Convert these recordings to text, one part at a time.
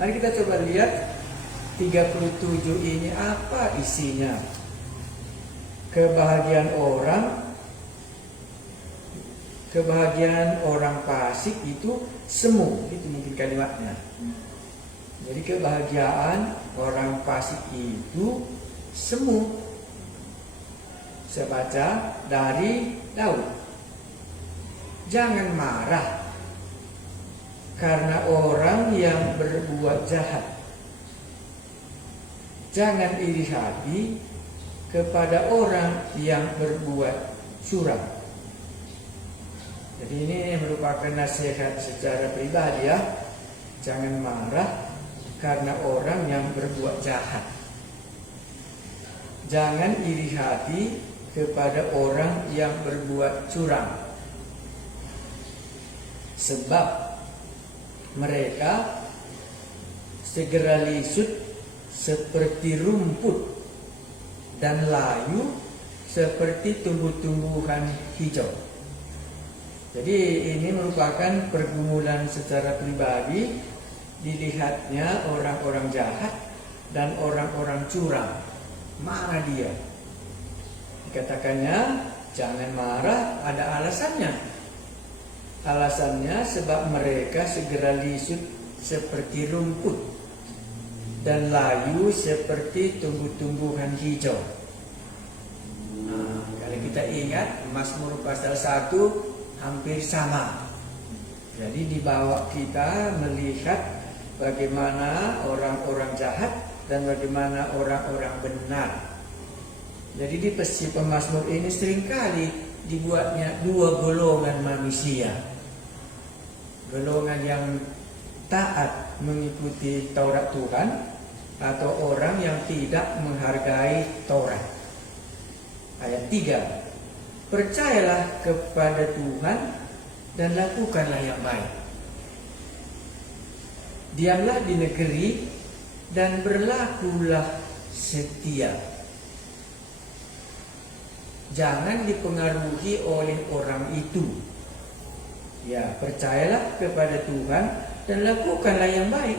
Mari kita coba lihat 37 ini apa isinya. Kebahagiaan orang fasik itu semu, itu mungkin kalimatnya. Jadi kebahagiaan orang fasik itu semu. Saya baca dari Daud. Jangan marah karena orang yang berbuat jahat. Jangan iri hati kepada orang yang berbuat curang. Jadi ini merupakan nasihat secara pribadi ya. Jangan marah karena orang yang berbuat jahat. Jangan iri hati kepada orang yang berbuat curang. Sebab mereka segera lisut seperti rumput dan layu seperti tumbuh-tumbuhan hijau. Jadi ini merupakan pergumulan secara pribadi. Dilihatnya orang-orang jahat dan orang-orang curang. Marah dia. Dikatakannya jangan marah, ada alasannya. Alasannya sebab mereka segera lisut seperti rumput dan layu seperti tumbuh-tumbuhan hijau. Nah, kalau kita ingat Mazmur pasal 1 hampir sama. Jadi dibawa kita melihat bagaimana orang-orang jahat dan bagaimana orang-orang benar. Jadi di pemazmur ini seringkali dibuatnya dua golongan manusia. Golongan yang taat mengikuti Taurat Tuhan atau orang yang tidak menghargai Taurat. Ayat 3. Percayalah kepada Tuhan dan lakukanlah yang baik. Diamlah di negeri dan berlakulah setia. Jangan dipengaruhi oleh orang itu. Ya, percayalah kepada Tuhan dan lakukanlah yang baik.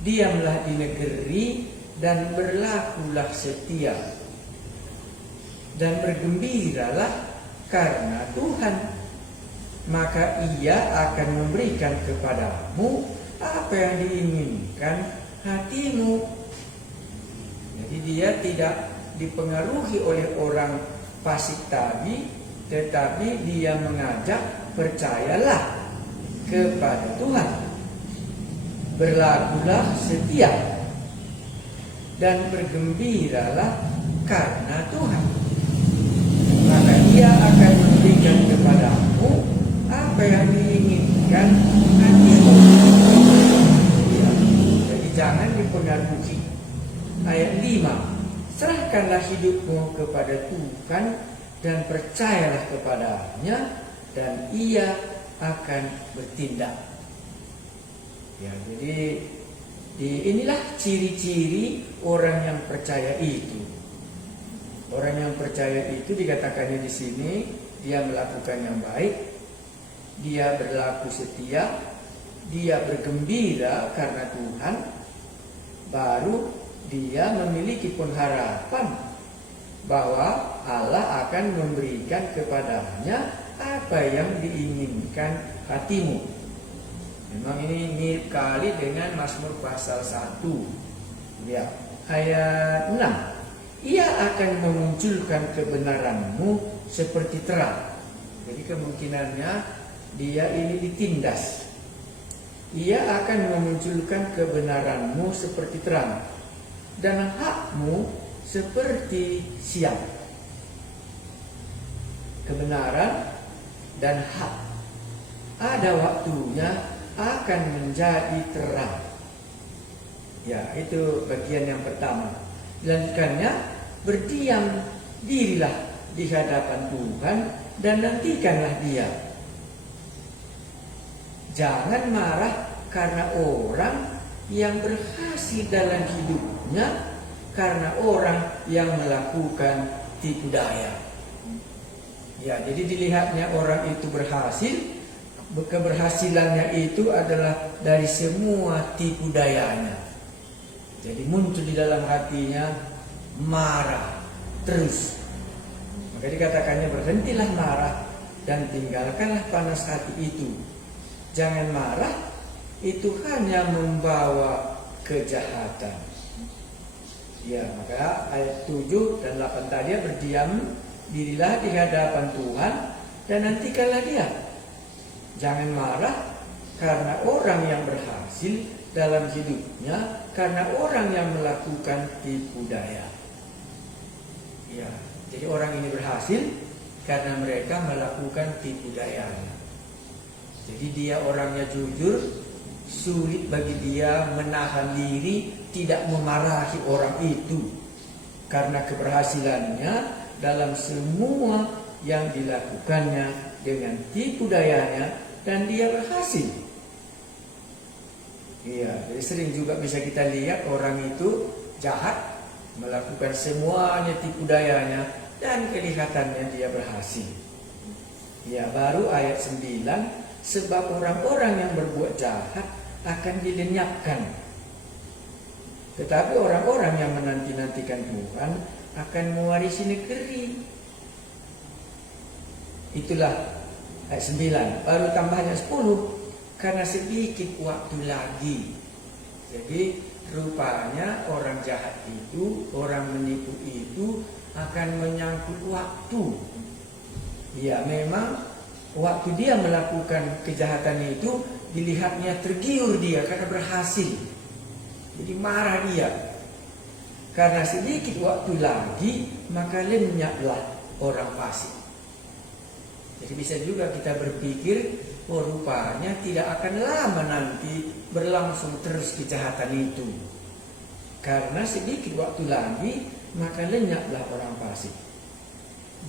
Diamlah di negeri dan berlakulah setia. Dan bergembiralah karena Tuhan, maka Ia akan memberikan kepadamu apa yang diinginkan hatimu. Jadi dia tidak dipengaruhi oleh orang fasik tadi, tetapi dia mengajak percayalah kepada Tuhan, berlakulah setia, dan bergembiralah karena Tuhan, maka Ia akan memberikan kepadamu apa yang diinginkan hatimu. Ya, jadi jangan dipengaruhi. Ayat 5. Serahkanlah hidupmu kepada Tuhan dan percayalah kepadanya, dan Ia akan bertindak. Ya, jadi inilah ciri-ciri orang yang percaya itu. Orang yang percaya itu dikatakannya di sini, dia melakukan yang baik, dia berlaku setia, dia bergembira karena Tuhan, baru dia memiliki pengharapan bahwa Allah akan memberikan kepadanya apa yang diinginkan hatimu. Memang ini mirip kali dengan Mazmur pasal 1. Ya, ayat 6. Ia akan memunculkan kebenaranmu seperti terang. Jadi kemungkinannya dia ini ditindas. Ia akan memunculkan kebenaranmu seperti terang, dan hakmu seperti siang. Kebenaran dan hak ada waktunya akan menjadi terang. Ya, itu bagian yang pertama. Dilanjutkannya, berdiam dirilah di hadapan Tuhan dan nantikanlah Dia. Jangan marah karena orang yang berhasil dalam hidupnya, karena orang yang melakukan tipu daya. Ya, jadi dilihatnya orang itu berhasil, keberhasilannya itu adalah dari semua tipu dayanya. Jadi muncul di dalam hatinya marah terus. Maka dikatakannya berhentilah marah dan tinggalkanlah panas hati itu. Jangan marah, itu hanya membawa kejahatan. Ya, maka ayat 7 dan 8 tadi, berdiam dirilah di hadapan Tuhan dan nantikanlah Dia. Jangan marah karena orang yang berhasil dalam hidupnya, karena orang yang melakukan tipu daya. Ya, jadi orang ini berhasil karena mereka melakukan tipu dayanya. Jadi dia orangnya jujur, sulit bagi dia menahan diri, tidak memarahi orang itu karena keberhasilannya dalam semua yang dilakukannya dengan tipu dayanya, dan dia berhasil. Iya, jadi sering juga bisa kita lihat orang itu jahat, melakukan semuanya tipu dayanya, dan kelihatannya dia berhasil. Ya, baru ayat 9, sebab orang-orang yang berbuat jahat akan dilenyapkan, tetapi orang-orang yang menanti-nantikan Tuhan akan mewarisi negeri. Itulah ayat 9. Baru tambahnya 10, karena sedikit waktu lagi. Jadi rupanya orang jahat itu, orang menipu itu akan menyangkut waktu. Ya, memang waktu dia melakukan kejahatan itu, dilihatnya tergiur dia karena berhasil. Jadi marah dia. Karena sedikit waktu lagi, maka lenyaplah orang fasik. Jadi bisa juga kita berpikir, oh rupanya tidak akan lama nanti berlangsung terus kejahatan itu. Karena sedikit waktu lagi, maka lenyaplah orang fasik.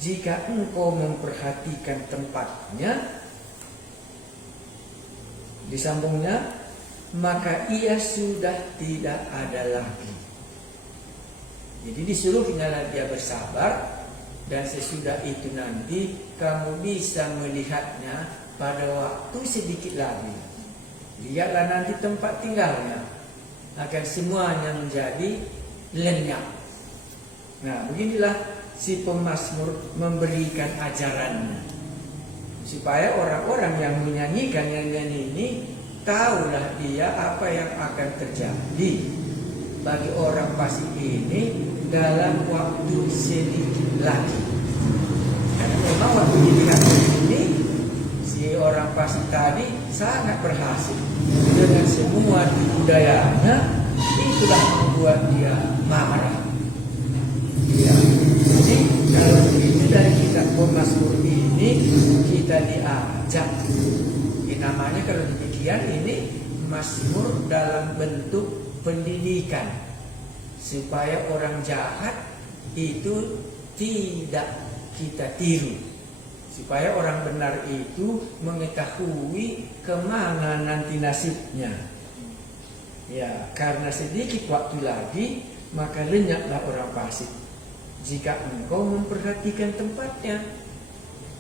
Jika engkau memperhatikan tempatnya, disambungnya, maka ia sudah tidak ada lagi. Jadi disuruh tinggallah dia bersabar, dan sesudah itu nanti kamu bisa melihatnya pada waktu sedikit lagi. Lihatlah nanti tempat tinggalnya akan semuanya menjadi lenyap. Nah, beginilah si pemazmur memberikan ajarannya, supaya orang-orang yang menyanyikan nyanyian ini tahulah dia apa yang akan terjadi bagi orang fasik ini dalam waktu sedikit lagi. Karena memang waktu dilihat ini, si orang fasik tadi sangat berhasil dengan semua tipu dayanya. Itulah membuat dia marah. Ya. Jadi kalau begitu dari kitab Pemazmur ini kita diajak. Namanya kalau demikian ini Mazmur dalam bentuk pendidikan, supaya orang jahat itu tidak kita tiru, supaya orang benar itu mengetahui kemana nanti nasibnya. Ya, karena sedikit waktu lagi, maka lenyaplah orang fasik jika engkau memperhatikan tempatnya.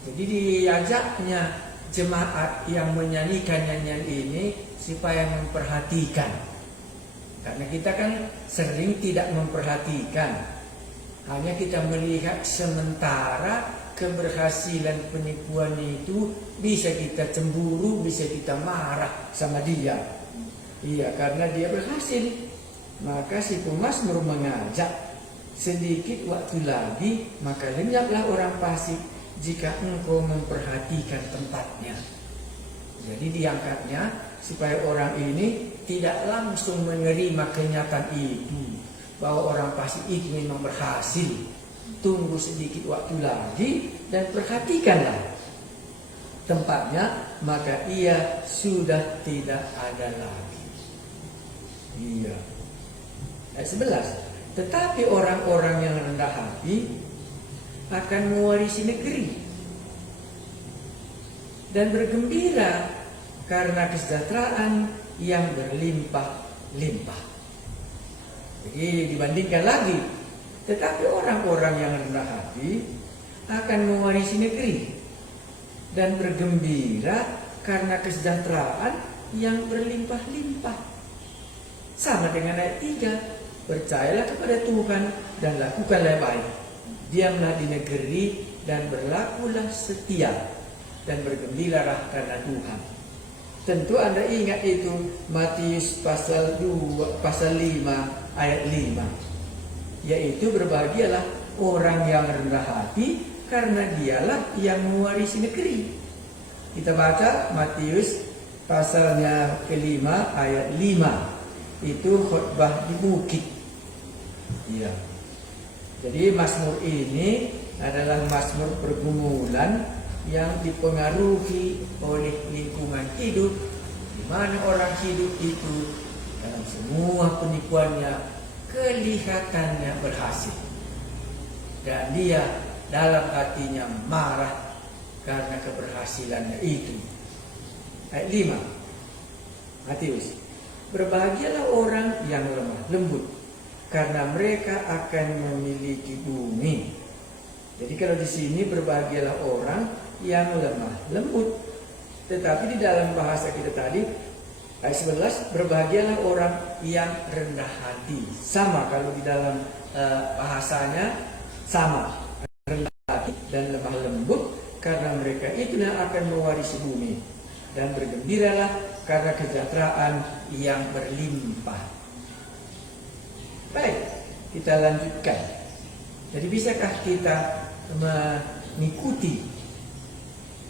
Jadi diajaknya jemaat yang menyanyikan nyanyian ini supaya memperhatikan. Karena kita kan sering tidak memperhatikan. Hanya kita melihat sementara keberhasilan penipuan itu, bisa kita cemburu, bisa kita marah sama dia. Iya, karena dia berhasil. Maka si pemazmur mengajak, sedikit waktu lagi, maka lenyaplah orang fasik jika engkau memperhatikan tempatnya. Jadi diangkatnya supaya orang ini tidak langsung menerima kenyataan itu, bahwa orang fasik itu memang berhasil. Tunggu sedikit waktu lagi dan perhatikanlah tempatnya, maka ia sudah tidak ada lagi. Iya. Ayat 11. Tetapi orang-orang yang rendah hati akan mewarisi negeri dan bergembira karena kesejahteraan yang berlimpah-limpah. Jadi dibandingkan lagi, tetapi orang-orang yang rendah hati akan mewarisi negeri dan bergembira karena kesejahteraan yang berlimpah-limpah. Sama dengan ayat 3, percayalah kepada Tuhan dan lakukanlah baik. Diamlah di negeri dan berlakulah setia dan bergembiralah karena Tuhan. Tentu Anda ingat itu Matius pasal 5 ayat 5, yaitu berbahagialah orang yang rendah hati karena dialah yang mewarisi negeri. Kita baca Matius pasalnya kelima ayat 5, itu khotbah di bukit. Ya. Jadi mazmur ini adalah mazmur pergumulan yang dipengaruhi oleh lingkungan hidup, di mana orang hidup itu dalam semua penipuannya kelihatannya berhasil, dan dia dalam hatinya marah karena keberhasilannya itu. Ayat 5 Matius, berbahagialah orang yang lemah lembut karena mereka akan memiliki bumi. Jadi kalau di sini berbahagialah orang yang lemah lembut, tetapi di dalam bahasa kita tadi ayat 11, berbahagialah orang yang rendah hati. Sama kalau di dalam bahasanya sama, rendah hati dan lemah lembut, karena mereka itu yang akan mewarisi bumi. Dan bergembiralah karena kesejahteraan yang berlimpah. Baik, kita lanjutkan. Jadi bisakah kita mengikuti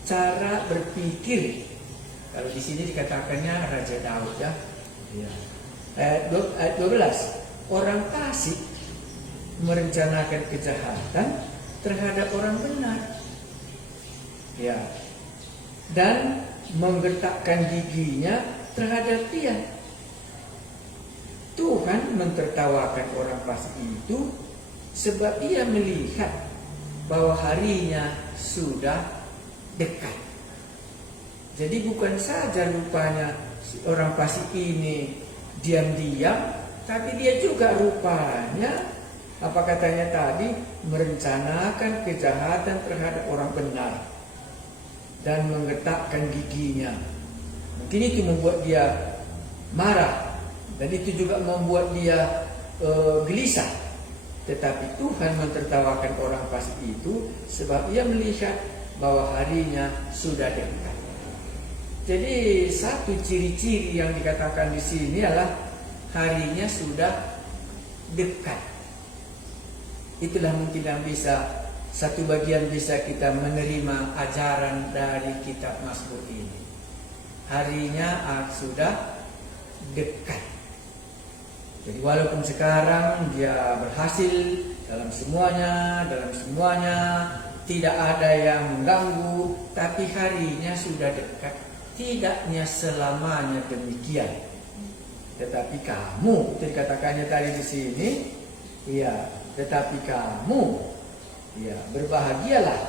cara berpikir? Kalau di sini dikatakannya Raja Daud, ya. Ayat 12, orang fasik merencanakan kejahatan terhadap orang benar, ya, dan menggertakkan giginya terhadap dia. Tuhan mentertawakan orang fasik itu sebab ia melihat bahwa harinya sudah dekat. Jadi bukan saja rupanya orang fasik ini diam-diam, tapi dia juga rupanya, apa katanya tadi, merencanakan kejahatan terhadap orang benar dan menggetakkan giginya. Mungkin itu membuat dia marah, dan itu juga membuat dia gelisah. Tetapi Tuhan mentertawakan orang fasik itu sebab ia melihat bahwa harinya sudah dekat. Jadi satu ciri-ciri yang dikatakan di sini adalah harinya sudah dekat. Itulah mungkin yang bisa, satu bagian bisa kita menerima ajaran dari kitab Mazmur ini. Harinya sudah dekat. Jadi walaupun sekarang dia berhasil dalam semuanya, tidak ada yang mengganggu, tapi harinya sudah dekat. Tidaknya selamanya demikian. Tetapi kamu, itu dikatakannya tadi di sini, ya, tetapi kamu, ya, berbahagialah,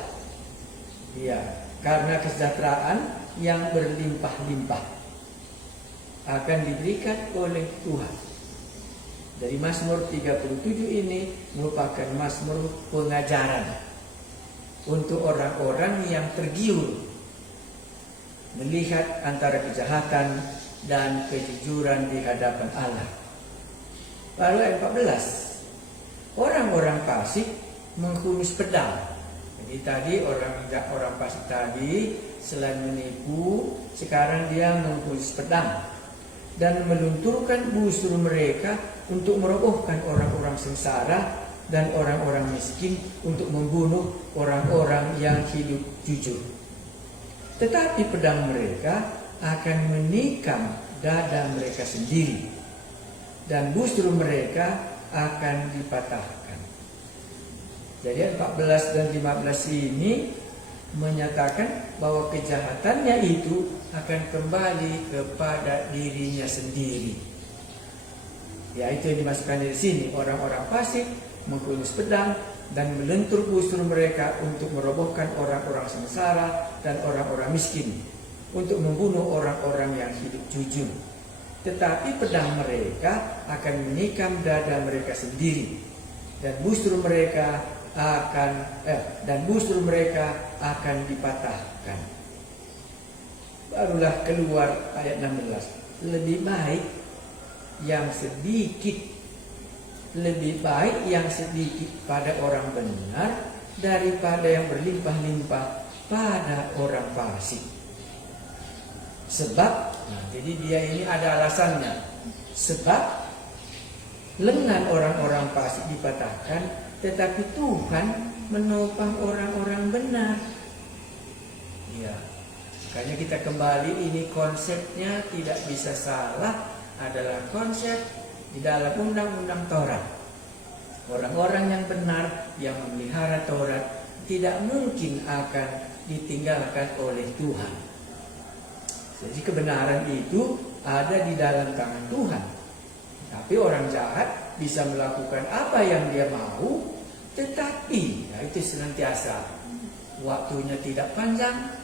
ya, karena kesejahteraan yang berlimpah-limpah akan diberikan oleh Tuhan. Dari Mazmur 37 ini merupakan Mazmur pengajaran untuk orang-orang yang tergiur melihat antara kejahatan dan kejujuran di hadapan Allah. Lalu ayat 14, orang-orang fasik menghunus pedang. Jadi tadi orang fasik tadi selain menipu, sekarang dia menghunus pedang dan melunturkan busur mereka untuk merobohkan orang-orang sengsara dan orang-orang miskin, untuk membunuh orang-orang yang hidup jujur. Tetapi pedang mereka akan menikam dada mereka sendiri, dan busur mereka akan dipatahkan. Jadi 14 dan 15 ini menyatakan bahwa kejahatannya itu akan kembali kepada dirinya sendiri. Ya, itu yang dimasukkan di sini. Orang-orang fasik menghunus pedang dan melentur busur mereka untuk merobohkan orang-orang sengsara dan orang-orang miskin, untuk membunuh orang-orang yang hidup jujur. Tetapi pedang mereka akan menikam dada mereka sendiri, dan busur mereka akan dipatahkan. barulah keluar ayat 16. Lebih baik yang sedikit, lebih baik yang sedikit pada orang benar daripada yang berlimpah-limpah pada orang fasik. Sebab, nah, jadi dia ini ada alasannya. Sebab lengan orang-orang fasik dipatahkan, tetapi Tuhan menopang orang-orang benar. Ya, makanya kita kembali, ini konsepnya tidak bisa salah, adalah konsep di dalam undang-undang Taurat. Orang-orang yang benar, yang memelihara Taurat, tidak mungkin akan ditinggalkan oleh Tuhan. Jadi kebenaran itu ada di dalam tangan Tuhan. Tapi orang jahat bisa melakukan apa yang dia mau, tetapi ya itu senantiasa waktunya tidak panjang,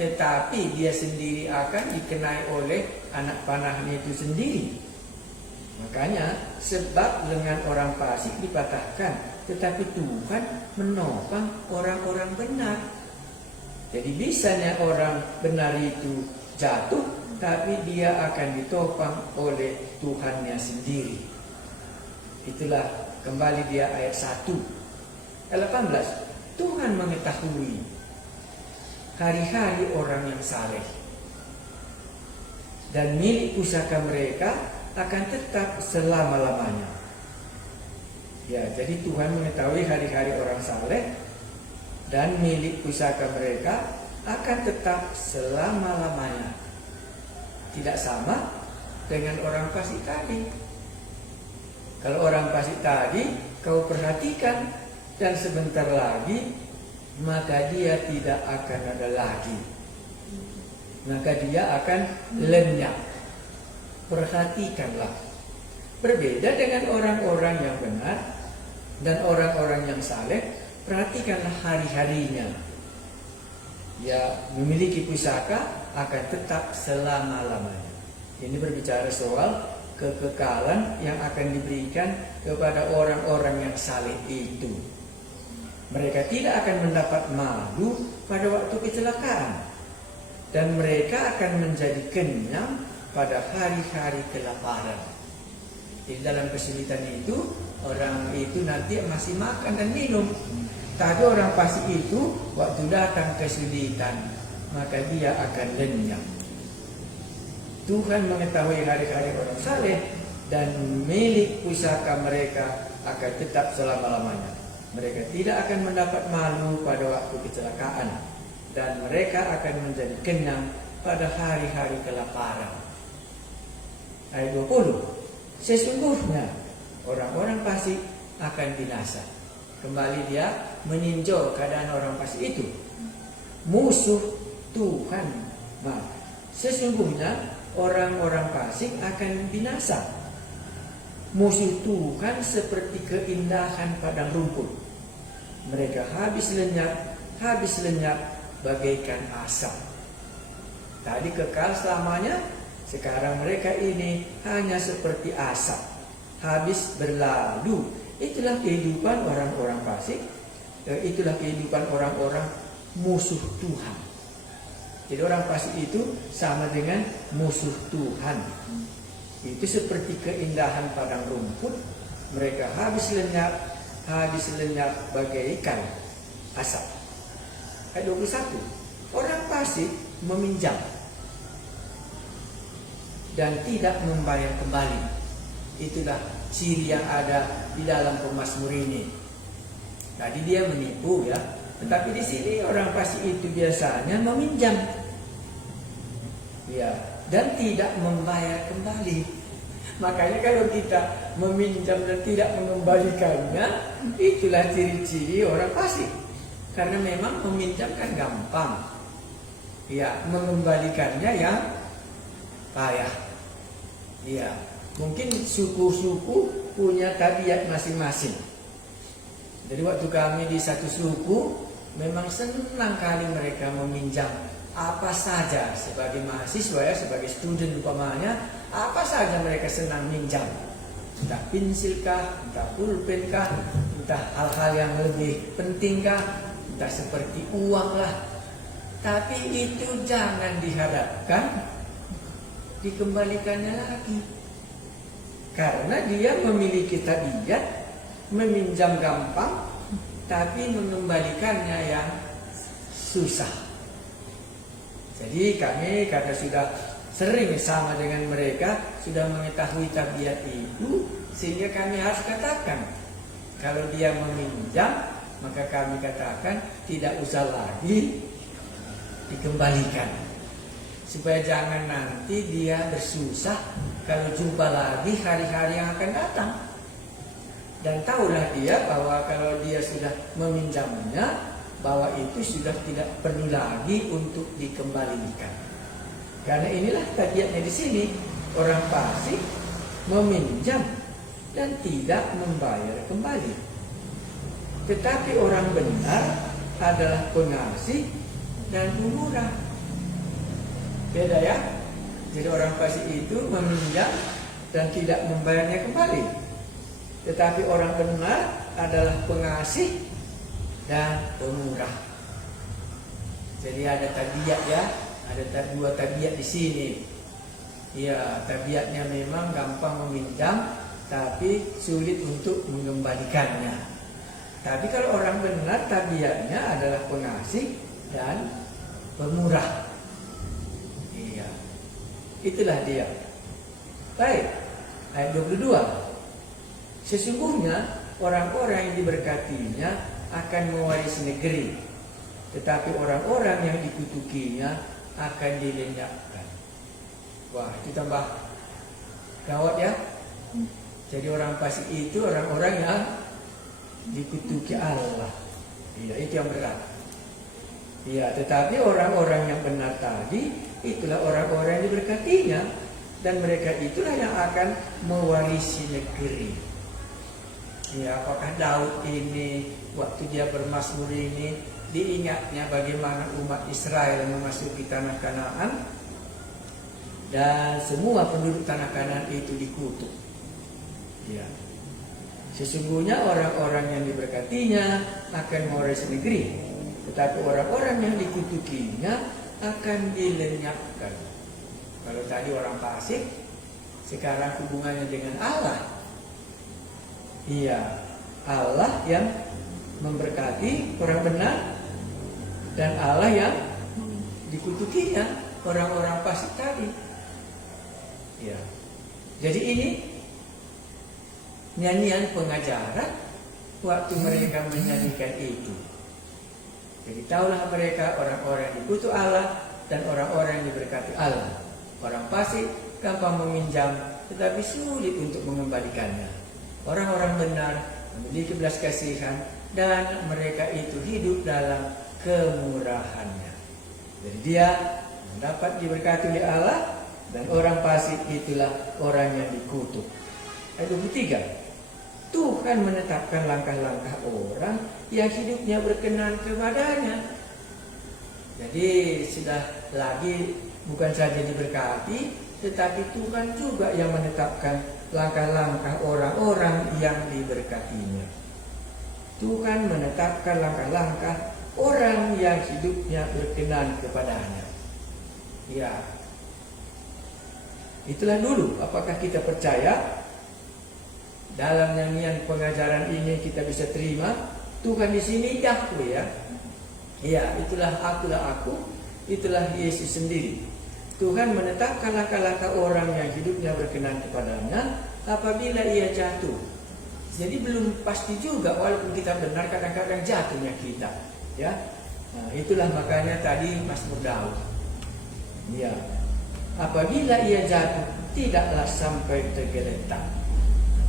tetapi dia sendiri akan dikenai oleh anak panahnya itu sendiri. Makanya sebab lengan orang fasik dipatahkan, tetapi Tuhan menopang orang-orang benar. Jadi bisanya orang benar itu jatuh, tapi dia akan ditopang oleh Tuhannya sendiri. Itulah kembali dia ayat 1. Ayat 18. Tuhan mengetahui hari-hari orang yang saleh, dan milik pusaka mereka akan tetap selama-lamanya. Ya, jadi Tuhan mengetahui hari-hari orang saleh dan milik pusaka mereka akan tetap selama-lamanya. Tidak sama dengan orang fasik tadi. Kalau orang fasik tadi kau perhatikan dan sebentar lagi, maka dia tidak akan ada lagi. Maka dia akan lenyap. Perhatikanlah. Berbeda dengan orang-orang yang benar dan orang-orang yang saleh, perhatikanlah hari-harinya. Ya, memiliki pusaka akan tetap selama-lamanya. Ini berbicara soal kekekalan yang akan diberikan kepada orang-orang yang saleh itu. Mereka tidak akan mendapat malu pada waktu kecelakaan, dan mereka akan menjadi kenyang pada hari-hari kelaparan. Di dalam kesulitan itu, orang itu nanti masih makan dan minum. Tapi orang fasik itu waktu datang kesulitan, maka dia akan lenyap. Tuhan mengetahui hari-hari orang saleh, dan milik pusaka mereka akan tetap selama-lamanya. Mereka tidak akan mendapat malu pada waktu kecelakaan, dan mereka akan menjadi kenyang pada hari-hari kelaparan. Ayat 20. Sesungguhnya orang-orang fasik akan binasa. Kembali dia meninjau keadaan orang fasik itu. Musuh Tuhan. Nah, sesungguhnya orang-orang fasik akan binasa. Musuh Tuhan seperti keindahan padang rumput. Mereka habis lenyap bagaikan asap. Tadi kekal selamanya, sekarang mereka ini hanya seperti asap, habis berlalu. Itulah kehidupan orang-orang fasik. Itulah kehidupan orang-orang musuh Tuhan. Jadi orang fasik itu sama dengan musuh Tuhan. Itu seperti keindahan padang rumput. Mereka habis lenyap bagaikan asap. Ayat 21. Orang fasik meminjam dan tidak membayar kembali. Itulah ciri yang ada di dalam pemazmur ini. Tadi dia menipu ya, tetapi di sini orang fasik itu biasanya meminjam, ya, dan tidak membayar kembali. Makanya kalau kita meminjam dan tidak mengembalikannya, itulah ciri-ciri orang fasik. Karena memang meminjam kan gampang, ya, mengembalikannya yang payah. Ya, mungkin suku-suku punya tabiat masing-masing. Jadi waktu kami di satu suku, memang senang kali mereka meminjam apa saja sebagai mahasiswa ya, sebagai student umpamanya, apa saja mereka senang minjam. Entah pensil kah, entah pulpen kah, entah hal-hal yang lebih penting kah, entah seperti uang lah. Tapi itu jangan diharapkan dikembalikannya lagi. Karena dia memiliki tabiat meminjam gampang, tapi mengembalikannya yang susah. Jadi kami karena sudah sering sama dengan mereka, sudah mengetahui tabiat itu, sehingga kami harus katakan, kalau dia meminjam, maka kami katakan tidak usah lagi dikembalikan, supaya jangan nanti dia bersusah kalau jumpa lagi hari-hari yang akan datang. Dan tahulah dia bahwa kalau dia sudah meminjamnya, bahwa itu sudah tidak perlu lagi untuk dikembalikan. Karena inilah tabiatnya di sini, orang fasik meminjam dan tidak membayar kembali. Tetapi orang benar adalah pengasih dan pemurah. Beda ya. Jadi orang fasik itu meminjam dan tidak membayarnya kembali. Tetapi orang benar adalah pengasih dan pemurah. Jadi ada tabiat ya, ada dua tabiat di sini. Ya, tabiatnya memang gampang meminjam, tapi sulit untuk mengembalikannya. Tapi kalau orang benar tabiatnya adalah pengasih dan pemurah. Iya, itulah dia. Baik, ayat 22. Sesungguhnya orang-orang yang diberkatinya akan mewarisi negeri, tetapi orang-orang yang dikutukinya akan dilenyapkan. Wah, itu tambah gawat ya. Jadi orang fasik itu orang-orang yang dikutuki Allah. Iya, itu yang berat. Iya, tetapi orang-orang yang benar tadi, itulah orang-orang yang diberkatinya, dan mereka itulah yang akan mewarisi negeri. Ya, apakah Daud ini waktu dia bermazmur ini diingatnya bagaimana umat Israel memasuki tanah Kanaan dan semua penduduk tanah Kanaan itu dikutuk. Ya. Sesungguhnya orang-orang yang diberkatinya akan mewarisi negeri, tetapi orang-orang yang dikutukinya akan dilenyapkan. Kalau tadi orang fasik, sekarang hubungannya dengan Allah. Iya, Allah yang memberkati orang benar dan Allah yang dikutukinya orang-orang fasik tadi. Ya. Jadi ini nyanyian pengajaran waktu mereka menyanyikan itu. Jadi tahulah mereka orang-orang yang dikutuk Allah dan orang-orang yang diberkati Allah. Orang fasik gampang meminjam tetapi sulit untuk mengembalikannya. Orang-orang benar memiliki belas kasihan dan mereka itu hidup dalam kemurahannya. Jadi dia mendapat diberkati oleh Allah dan orang fasik itulah orang yang dikutuk. Ayat 23. Tuhan menetapkan langkah-langkah orang yang hidupnya berkenan kepadanya. Jadi sudah lagi bukan saja diberkati, tetapi Tuhan juga yang menetapkan langkah-langkah orang-orang yang diberkatinya. Tuhan menetapkan langkah-langkah orang yang hidupnya berkenan kepadanya. Ya, itulah dulu. Apakah kita percaya dalam nyanyian pengajaran ini kita bisa terima Tuhan di sini Yahweh ya? Ya, itulah akulah aku, itulah Yesus sendiri. Tuhan menetapkan langkah-langkah orang yang hidupnya berkenan kepadanya apabila ia jatuh. Jadi belum pasti juga, walaupun kita benar kadang-kadang jatuhnya kita. Ya, nah, itulah makanya tadi Mazmur Daud. Ya, apabila ia jatuh tidaklah sampai tergeletak.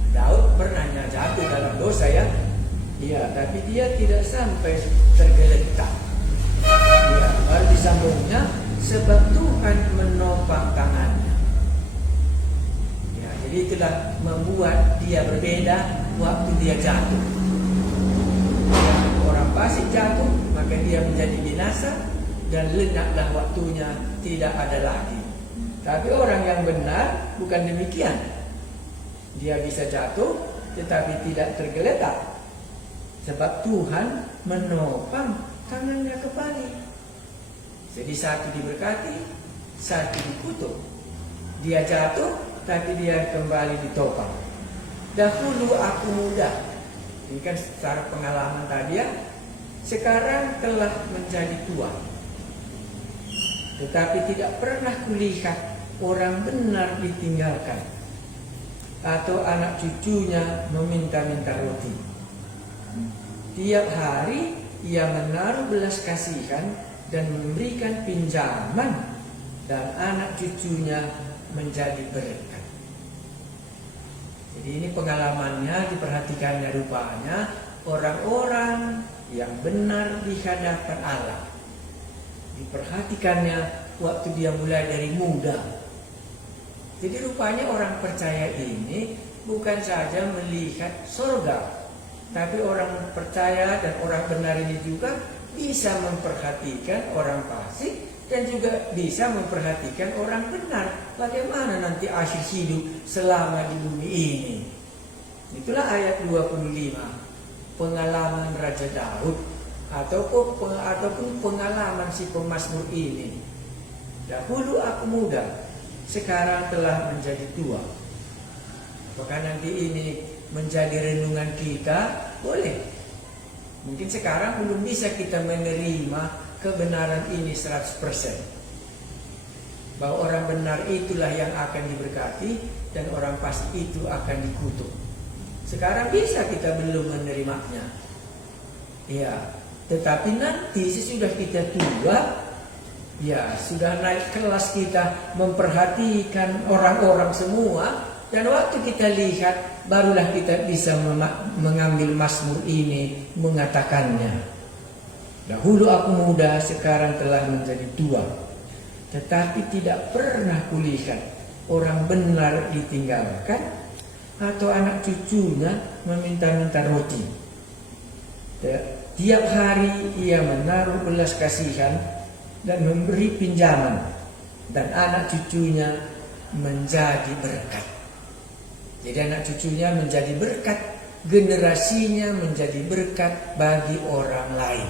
Daud pernah jatuh dalam dosa ya. Ya, tapi dia tidak sampai tergeletak. Ya, baru disambungnya sebab Tuhan menopang tangannya. Ya, jadi itulah membuat dia berbeda waktu dia jatuh. Ya, orang fasik jatuh, maka dia menjadi binasa dan lenyaplah waktunya, tidak ada lagi. Tapi orang yang benar bukan demikian. Dia bisa jatuh, tetapi tidak tergeletak, sebab Tuhan menopang tangannya kembali. Jadi satu diberkati, satu dikutuk. Dia jatuh, tapi dia kembali ditopang. Dahulu aku muda. Ini kan secara pengalaman tadi ya. Sekarang telah menjadi tua. Tetapi tidak pernah kulihat orang benar ditinggalkan, atau anak cucunya meminta-minta roti. Tiap hari ia menaruh belas kasihan dan memberikan pinjaman, dan anak cucunya menjadi berkat. Jadi ini pengalamannya, diperhatikannya rupanya orang-orang yang benar di hadapan Allah. Diperhatikannya waktu dia mulai dari muda. Jadi rupanya orang percaya ini bukan saja melihat surga, tapi orang percaya dan orang benar ini juga bisa memperhatikan orang fasik dan juga bisa memperhatikan orang benar. Bagaimana nanti akhir hidup selama di bumi ini. Itulah ayat 25. Pengalaman Raja Daud ataupun pengalaman si pemazmur ini. Dahulu aku muda, sekarang telah menjadi tua. Apakah nanti ini menjadi renungan kita? Boleh. Mungkin sekarang belum bisa kita menerima kebenaran ini 100%. Bahwa orang benar itulah yang akan diberkati dan orang fasik itu akan dikutuk. Sekarang bisa kita belum menerimanya. Ya, tetapi nanti sesudah kita tua, ya sudah naik kelas kita memperhatikan orang-orang semua, dan waktu kita lihat barulah kita bisa mengambil mazmur ini, mengatakannya. Dahulu aku muda, sekarang telah menjadi tua, tetapi tidak pernah kulihat orang benar ditinggalkan atau anak cucunya meminta-minta roti. Tiap hari ia menaruh belas kasihan dan memberi pinjaman, dan anak cucunya menjadi berkat. Jadi anak cucunya menjadi berkat, generasinya menjadi berkat bagi orang lain.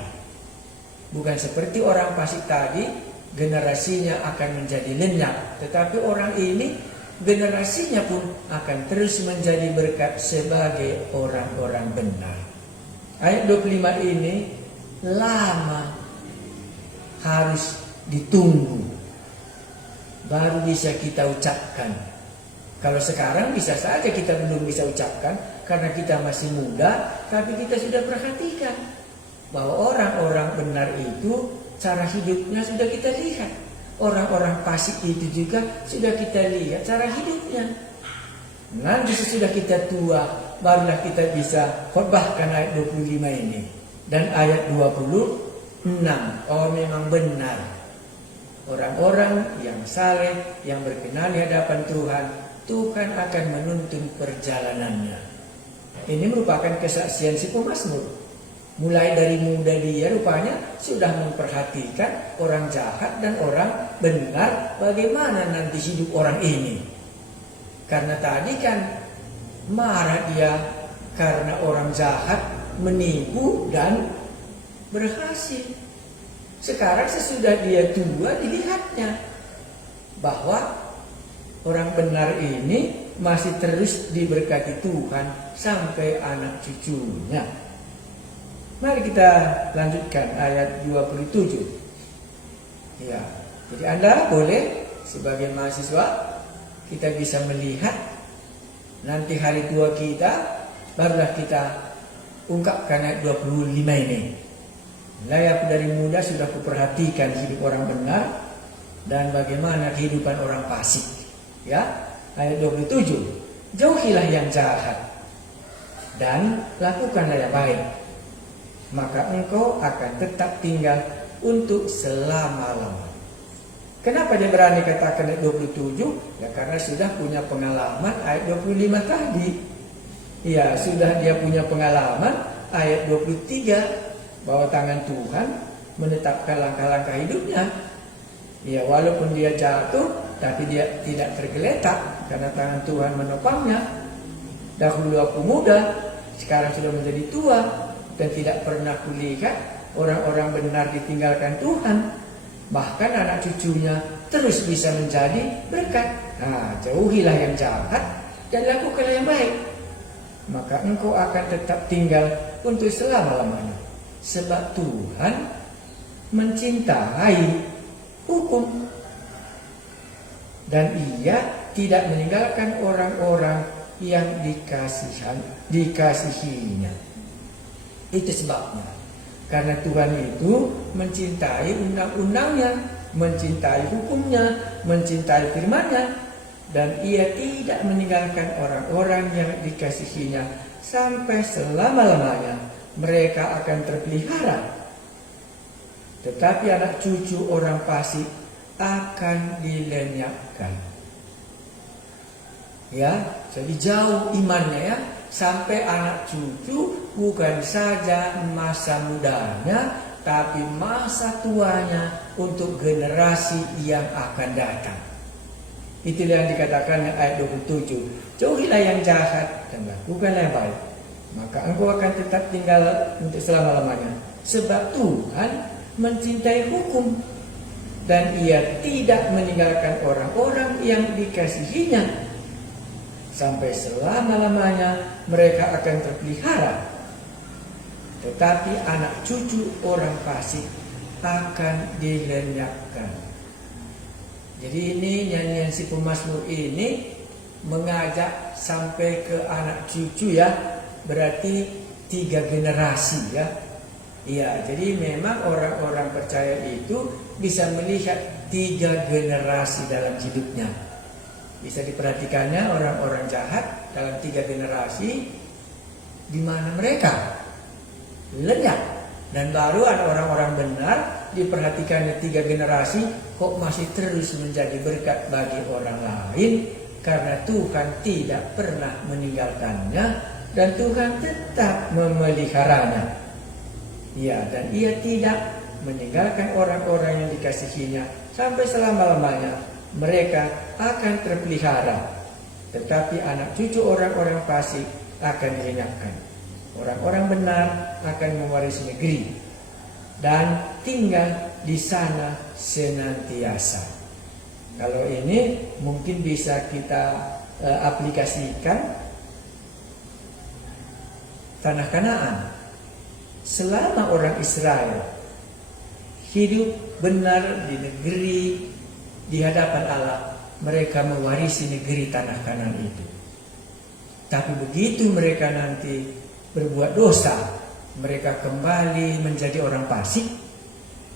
Bukan seperti orang fasik tadi, generasinya akan menjadi lenyap, tetapi orang ini generasinya pun akan terus menjadi berkat sebagai orang-orang benar. Ayat 25 ini lama harus ditunggu baru bisa kita ucapkan. Kalau sekarang bisa saja kita belum bisa ucapkan karena kita masih muda, tapi kita sudah perhatikan bahwa orang-orang benar itu cara hidupnya sudah kita lihat. Orang-orang fasik itu juga sudah kita lihat cara hidupnya. Nanti sesudah kita tua, barulah kita bisa khotbahkan ayat 25 ini. Dan ayat 26, oh memang benar. Orang-orang yang saleh, yang berkenan di hadapan Tuhan, Tuhan akan menuntun perjalanannya. Ini merupakan kesaksian si pemazmur. Mulai dari muda dia rupanya sudah memperhatikan orang jahat dan orang benar, bagaimana nanti hidup orang ini. Karena tadi kan marah dia karena orang jahat menipu dan berhasil. Sekarang sesudah dia tua dilihatnya bahwa orang benar ini masih terus diberkati Tuhan sampai anak cucunya. Mari kita lanjutkan ayat 27. Ya, jadi Anda boleh sebagai mahasiswa kita bisa melihat nanti hari tua kita, barulah kita ungkapkan ayat 25 ini. Mulai aku dari muda sudah kuperhatikan hidup orang benar dan bagaimana kehidupan orang fasik. Ya, ayat 27. Jauhilah yang jahat dan lakukanlah yang baik, maka engkau akan tetap tinggal untuk selama-lamanya. Kenapa dia berani katakan ayat 27? Ya karena sudah punya pengalaman ayat 25 tadi. Ya sudah dia punya pengalaman ayat 23 bahwa tangan Tuhan menetapkan langkah-langkah hidupnya. Ya walaupun dia jatuh, tapi dia tidak tergeletak karena tangan Tuhan menopangnya. Dahulu aku muda, sekarang sudah menjadi tua, dan tidak pernah kulihat orang-orang benar ditinggalkan Tuhan. Bahkan anak cucunya terus bisa menjadi berkat. Nah, jauhilah yang jahat dan lakukanlah yang baik, maka engkau akan tetap tinggal untuk selama-lamanya. Sebab Tuhan mencintai hukum, dan Ia tidak meninggalkan orang-orang yang dikasihinya. Itu sebabnya, karena Tuhan itu mencintai undang-undangnya, mencintai hukumnya, mencintai firman-Nya, dan Ia tidak meninggalkan orang-orang yang dikasihinya sampai selama-lamanya. Mereka akan terpelihara, tetapi anak cucu orang fasik akan dilenyapkan. Ya, jadi jauh imannya ya, sampai anak cucu bukan saja masa mudanya, tapi masa tuanya untuk generasi yang akan datang. Itulah yang dikatakan ayat 27. Jauhilah yang jahat dan lakukanlah yang baik, maka engkau akan tetap tinggal untuk selama-lamanya. Sebab Tuhan mencintai hukum, dan Ia tidak meninggalkan orang-orang yang dikasihinya sampai selama-lamanya. Mereka akan terpelihara, tetapi anak cucu orang fasik akan dilenyapkan. Jadi ini nyanyian si pemazmur ini mengajak sampai ke anak cucu ya, berarti 3 generasi ya. Iya, jadi memang orang-orang percaya itu bisa melihat 3 generasi dalam hidupnya. Bisa diperhatikannya orang-orang jahat dalam 3 generasi, di mana mereka lenyap. Dan baru ada orang-orang benar, diperhatikannya 3 generasi, kok masih terus menjadi berkat bagi orang lain, karena Tuhan tidak pernah meninggalkannya, dan Tuhan tetap memeliharanya. Ya, dan Ia tidak meninggalkan orang-orang yang dikasihinya sampai selama-lamanya. Mereka akan terpelihara, tetapi anak cucu orang-orang fasik akan dilenyapkan. Orang-orang benar akan mewarisi negeri dan tinggal di sana senantiasa. Kalau ini mungkin bisa kita aplikasikan tanah Kanaan. Selama orang Israel hidup benar di negeri di hadapan Allah, mereka mewarisi negeri tanah Kanaan itu. Tapi begitu mereka nanti berbuat dosa, mereka kembali menjadi orang fasik,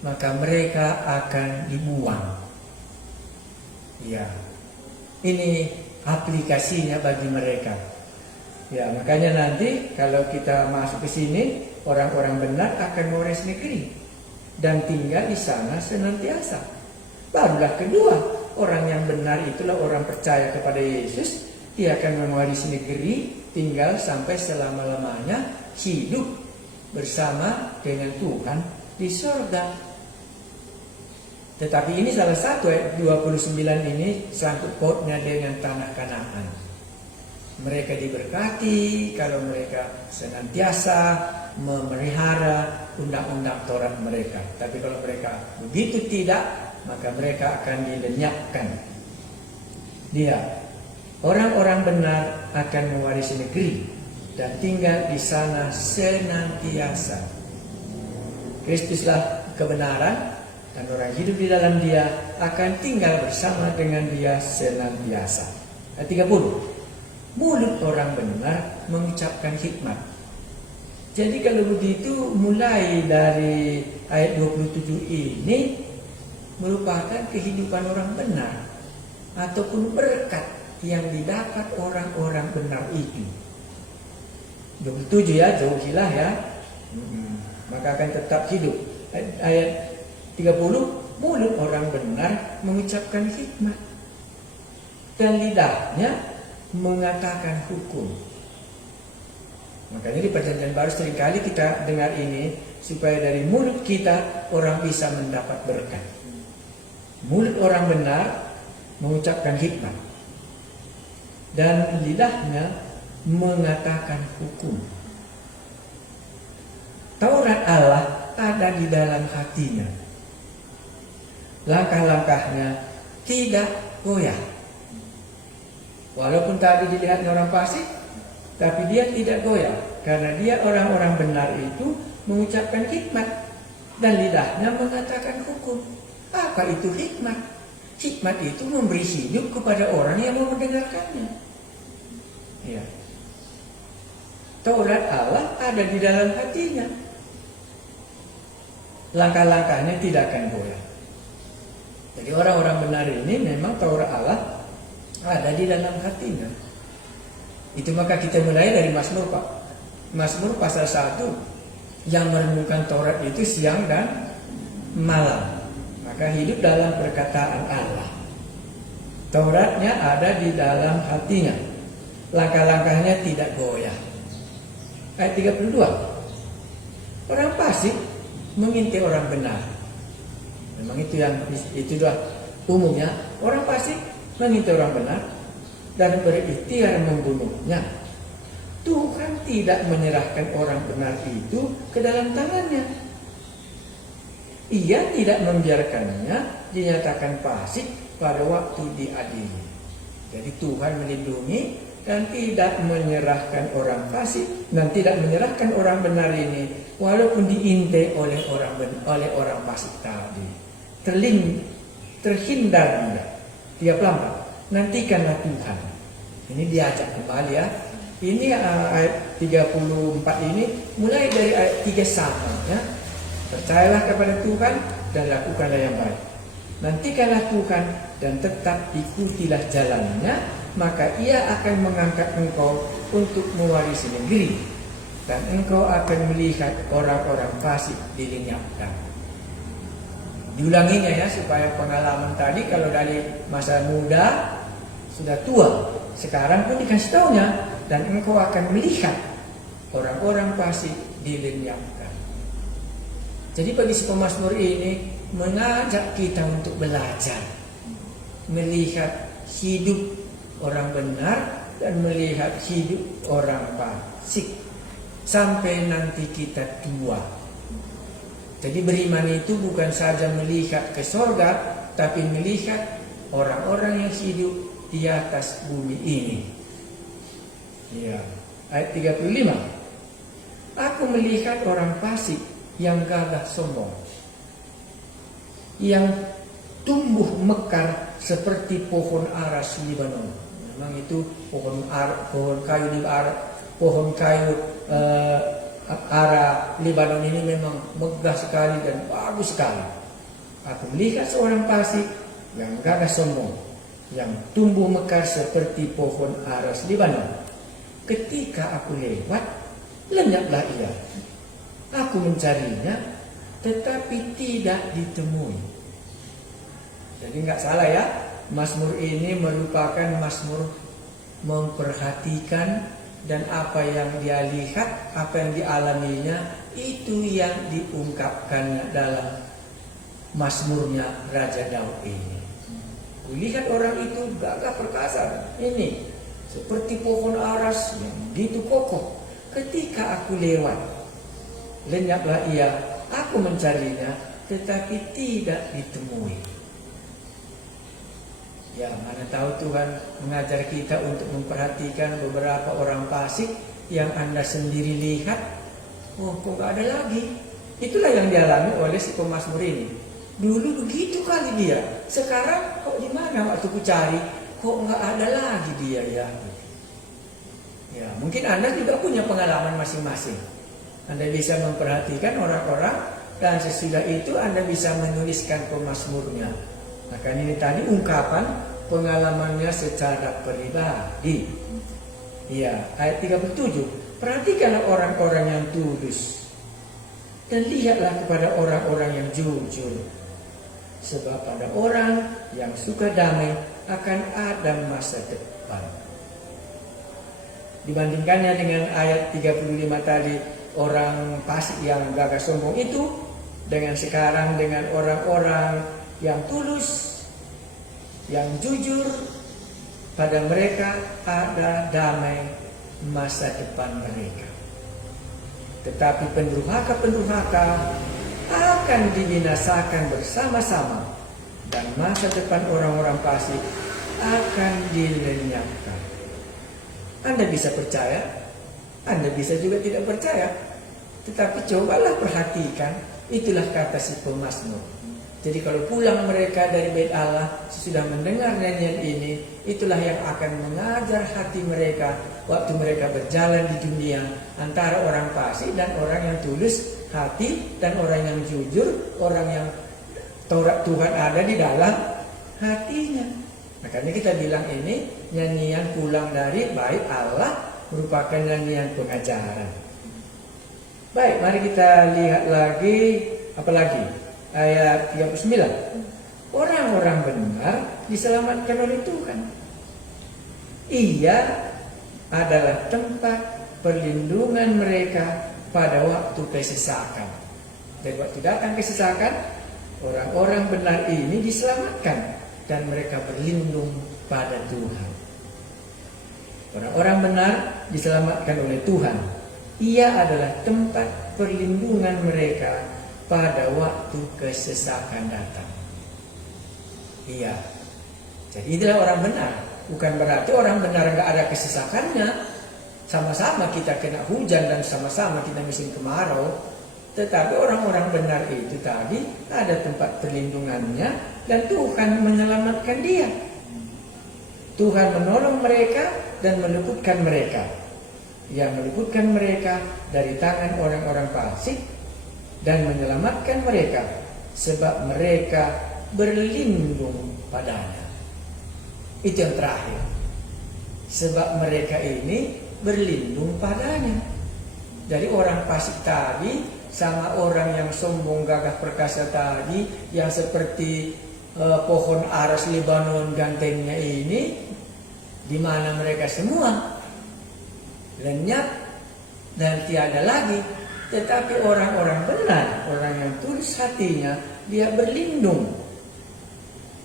maka mereka akan dibuang. Ya, ini aplikasinya bagi mereka. Ya, makanya nanti kalau kita masuk ke sini, orang-orang benar akan mewarisi negeri dan tinggal di sana senantiasa. Barulah kedua, orang yang benar itulah orang percaya kepada Yesus. Dia akan mewarisi negeri, tinggal sampai selama-lamanya, hidup bersama dengan Tuhan di surga. Tetapi ini salah satu ayat 29 ini sangkut pautnya dengan tanah Kanaan. Mereka diberkati kalau mereka senantiasa memelihara undang-undang Taurat mereka. Tapi kalau mereka begitu tidak, maka mereka akan dilenyapkan. Orang-orang benar akan mewarisi negeri dan tinggal di sana senantiasa. Kristuslah kebenaran, dan orang hidup di dalam Dia akan tinggal bersama dengan Dia senantiasa. Ayat 30. Mulut orang benar mengucapkan hikmat. Jadi kalau begitu, mulai dari ayat 27 ini merupakan kehidupan orang benar ataupun berkat yang didapat orang-orang benar itu. 27 ya, jauhilah ya, maka akan tetap hidup. Ayat 30, mulut orang benar mengucapkan hikmat dan lidahnya mengatakan hukum. Makanya di Perjanjian Baru seringkali kita dengar ini, supaya dari mulut kita orang bisa mendapat berkat. Mulut orang benar mengucapkan hikmat dan lidahnya mengatakan hukum. Taurat Allah ada di dalam hatinya. langkah-langkahnya tidak goyah. Walaupun tadi dilihatnya orang fasik, tapi dia tidak goyah. Karena dia orang-orang benar itu mengucapkan hikmat. Dan lidahnya mengatakan hukum. Apa itu hikmat? Hikmat itu memberi hidup kepada orang yang mau mendengarkannya. Ya. Taurat Allah ada di dalam hatinya. Langkah-langkahnya tidak akan goyah. Jadi orang-orang benar ini memang Taurat Allah ada di dalam hatinya. Itu maka kita mulai dari Mazmur Pak. Mazmur pasal 1 yang merenungkan Taurat itu siang dan malam. Maka hidup dalam perkataan Allah. Tauratnya ada di dalam hatinya. Langkah-langkahnya tidak goyah. Ayat 32. Orang fasik mengintai orang benar. Memang itu dah umumnya. Orang fasik mengintai orang benar dan berikhtiar membunuhnya. Tuhan tidak menyerahkan orang benar itu ke dalam tangannya. Ia tidak membiarkannya dinyatakan fasik pada waktu diadili. Jadi Tuhan melindungi dan tidak menyerahkan orang fasik dan tidak menyerahkan orang benar ini walaupun diintai oleh orang fasik tadi. Terhindar dia. 34. Nantikanlah Tuhan. Ini diajak kembali ya. Ini ayat 34 ini mulai dari ayat 3 sama ya. Percayalah kepada Tuhan dan lakukanlah yang baik. Nantikanlah Tuhan dan tetap ikutilah jalannya, maka Ia akan mengangkat engkau untuk mewarisi negeri, dan engkau akan melihat orang-orang fasik dilenyapkan. Diulanginya ya supaya pengalaman tadi kalau dari masa muda sudah tua, sekarang pun dikasih taunya. Dan engkau akan melihat orang-orang fasik dilenyapkan. Jadi bagi si pemazmur ini mengajak kita untuk belajar, melihat hidup orang benar dan melihat hidup orang fasik sampai nanti kita tua. Jadi beriman itu bukan saja melihat ke sorga, tapi melihat orang-orang yang hidup di atas bumi ini. Ya, ayat 35. Aku melihat orang fasik yang gagah sombong, yang tumbuh mekar seperti pohon aras Libanon. Memang itu pohon kayu ara Libanon ini memang megah sekali dan bagus sekali. Aku melihat seorang fasik yang gagah sombong, yang tumbuh mekar seperti pohon aras Libanon. Ketika aku lewat, lenyaplah ia. Aku mencarinya, tetapi tidak ditemui. Jadi nggak salah ya, Mazmur ini merupakan Mazmur memperhatikan dan apa yang dia lihat, apa yang dialaminya, itu yang diungkapkannya dalam Mazmurnya Raja Daud ini. Kulihat orang itu gagah perkasa, ini seperti pohon aras yang begitu kokoh. Ketika aku lewat, lenyaplah ia. Aku mencarinya, tetapi tidak ditemui. Ya, mana tahu Tuhan mengajar kita untuk memperhatikan beberapa orang fasik yang Anda sendiri lihat. Oh, kok gak ada lagi? Itulah yang dialami oleh si pemazmur ini. Dulu begitu kali dia, sekarang kok di mana waktu ku cari? Kok nggak ada lagi dia ya? Ya, mungkin Anda juga punya pengalaman masing-masing. Anda bisa memperhatikan orang-orang dan sesudah itu Anda bisa menuliskan pemazmurnya. Maka ini tadi ungkapan pengalamannya secara pribadi. Ya, ayat 37. Perhatikanlah orang-orang yang tulus dan lihatlah kepada orang-orang yang jujur. Sebab pada orang yang suka damai akan ada masa depan. Dibandingkannya dengan ayat 35 tadi, orang fasik yang gagah sombong itu, dengan sekarang dengan orang-orang yang tulus, yang jujur, pada mereka ada damai masa depan mereka. Tetapi pendurhaka-pendurhaka akan dibinasakan bersama-sama dan masa depan orang-orang fasik akan dilenyapkan. Anda bisa percaya, Anda bisa juga tidak percaya. Tetapi cobalah perhatikan, itulah kata si pemazmur. Jadi kalau pulang mereka dari bait Allah, sesudah mendengar nyanyian ini, itulah yang akan mengajar hati mereka waktu mereka berjalan di dunia antara orang fasik dan orang yang tulus hati dan orang yang jujur, orang yang Taurat Tuhan ada di dalam hatinya. Makanya kita bilang ini nyanyian pulang dari bait Allah merupakan nyanyian pengajaran. Baik, mari kita lihat lagi apalagi ayat 39. Orang-orang benar diselamatkan oleh Tuhan. Ia adalah tempat perlindungan mereka pada waktu kesesakan. Dan waktu datang kesesakan, orang-orang benar ini diselamatkan dan mereka berlindung pada Tuhan. Orang-orang benar diselamatkan oleh Tuhan. Ia adalah tempat perlindungan mereka pada waktu kesesakan datang. Iya. Jadi itulah orang benar. Bukan berarti orang benar nggak ada kesesakannya. Sama-sama kita kena hujan dan sama-sama kita musim kemarau. Tetapi orang-orang benar itu tadi ada tempat perlindungannya dan Tuhan menyelamatkan dia. Tuhan menolong mereka dan meluputkan mereka. Yang meluputkan mereka dari tangan orang-orang fasik dan menyelamatkan mereka sebab mereka berlindung padanya. Itu yang terakhir. Sebab mereka ini berlindung padanya. Jadi orang fasik tadi sama orang yang sombong gagah perkasa tadi, yang seperti pohon aras Lebanon gantengnya ini, di mana mereka semua lenyap dan tiada lagi. Tetapi orang-orang benar, orang yang tulus hatinya, dia berlindung.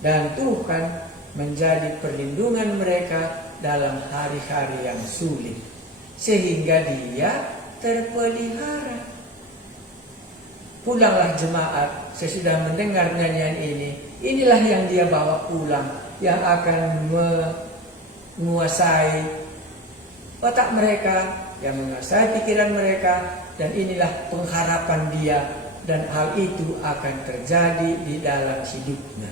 Dan Tuhan menjadi perlindungan mereka dalam hari-hari yang sulit. Sehingga dia terpelihara. Pulanglah jemaat sesudah mendengar nyanyian ini. Inilah yang dia bawa pulang, yang akan menguasai otak mereka, yang menguasai pikiran mereka, dan inilah pengharapan dia, dan hal itu akan terjadi di dalam hidupnya.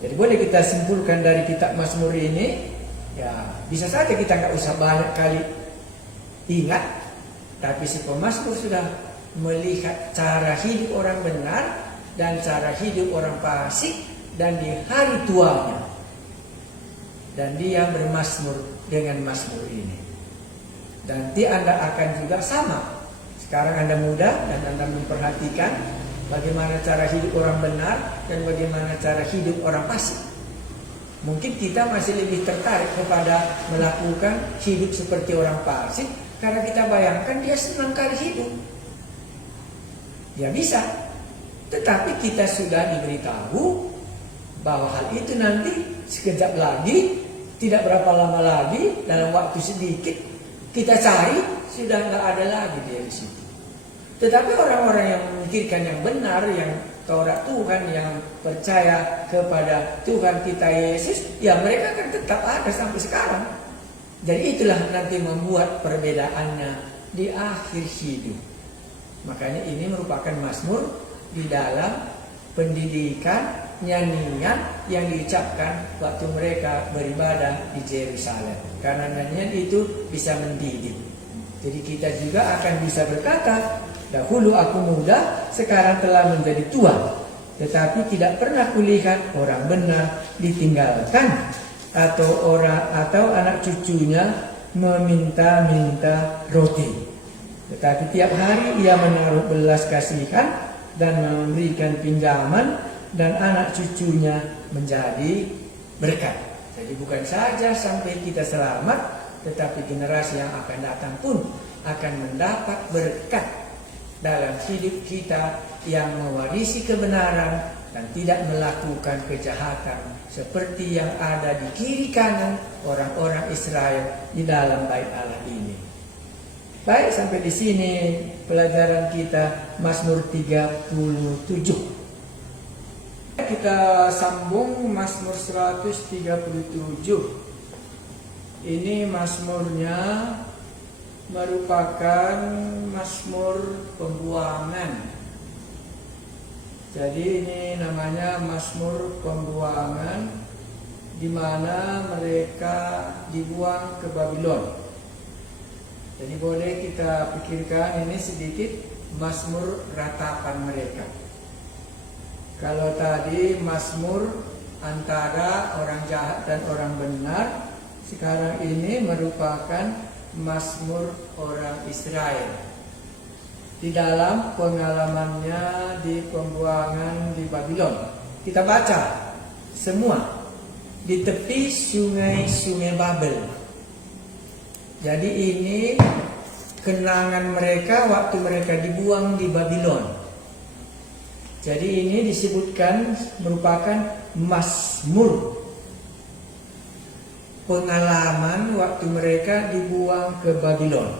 Jadi boleh kita simpulkan dari kitab Mazmur ini, ya bisa saja kita nggak usah banyak kali ingat, tapi si pemazmur sudah melihat cara hidup orang benar dan cara hidup orang fasik dan di hari tuanya, dan dia bermazmur dengan mazmur ini. Dan nanti Anda akan juga sama. Sekarang Anda muda dan Anda memperhatikan bagaimana cara hidup orang benar dan bagaimana cara hidup orang fasik. Mungkin kita masih lebih tertarik kepada melakukan hidup seperti orang fasik karena kita bayangkan dia senang kali hidup. Ya bisa. Tetapi kita sudah diberitahu bahwa hal itu nanti sekejap lagi, tidak berapa lama lagi, dalam waktu sedikit kita cari sudah nggak ada lagi dia di situ. Tetapi orang-orang yang memikirkan yang benar, yang Taurat Tuhan, yang percaya kepada Tuhan kita Yesus, ya mereka akan tetap ada sampai sekarang. Jadi itulah nanti membuat perbedaannya di akhir hidup. Makanya ini merupakan mazmur di dalam pendidikan nyanyian yang diucapkan waktu mereka beribadah di Yerusalem. Karena nyanyian itu bisa mendidik. Jadi kita juga akan bisa berkata, dahulu aku muda, sekarang telah menjadi tua. Tetapi tidak pernah kulihat orang benar ditinggalkan atau anak cucunya meminta-minta roti. Tetapi tiap hari ia menaruh belas kasihan dan memberikan pinjaman, dan anak cucunya menjadi berkat. Jadi bukan saja sampai kita selamat, tetapi generasi yang akan datang pun akan mendapat berkat dalam hidup kita yang mewarisi kebenaran dan tidak melakukan kejahatan seperti yang ada di kiri kanan orang-orang Israel di dalam bait Allah ini. Baik, sampai di sini pelajaran kita Mazmur 37. Kita sambung Mazmur 137. Ini mazmurnya merupakan mazmur pembuangan. Jadi ini namanya mazmur pembuangan, di mana mereka dibuang ke Babylon. Jadi boleh kita pikirkan ini sedikit mazmur ratapan mereka. Kalau tadi mazmur antara orang jahat dan orang benar, sekarang ini merupakan mazmur orang Israel di dalam pengalamannya di pembuangan di Babylon. Kita baca semua di tepi sungai-sungai Babel. Jadi ini kenangan mereka waktu mereka dibuang di Babylon. Jadi ini disebutkan merupakan mazmur pengalaman waktu mereka dibuang ke Babylon.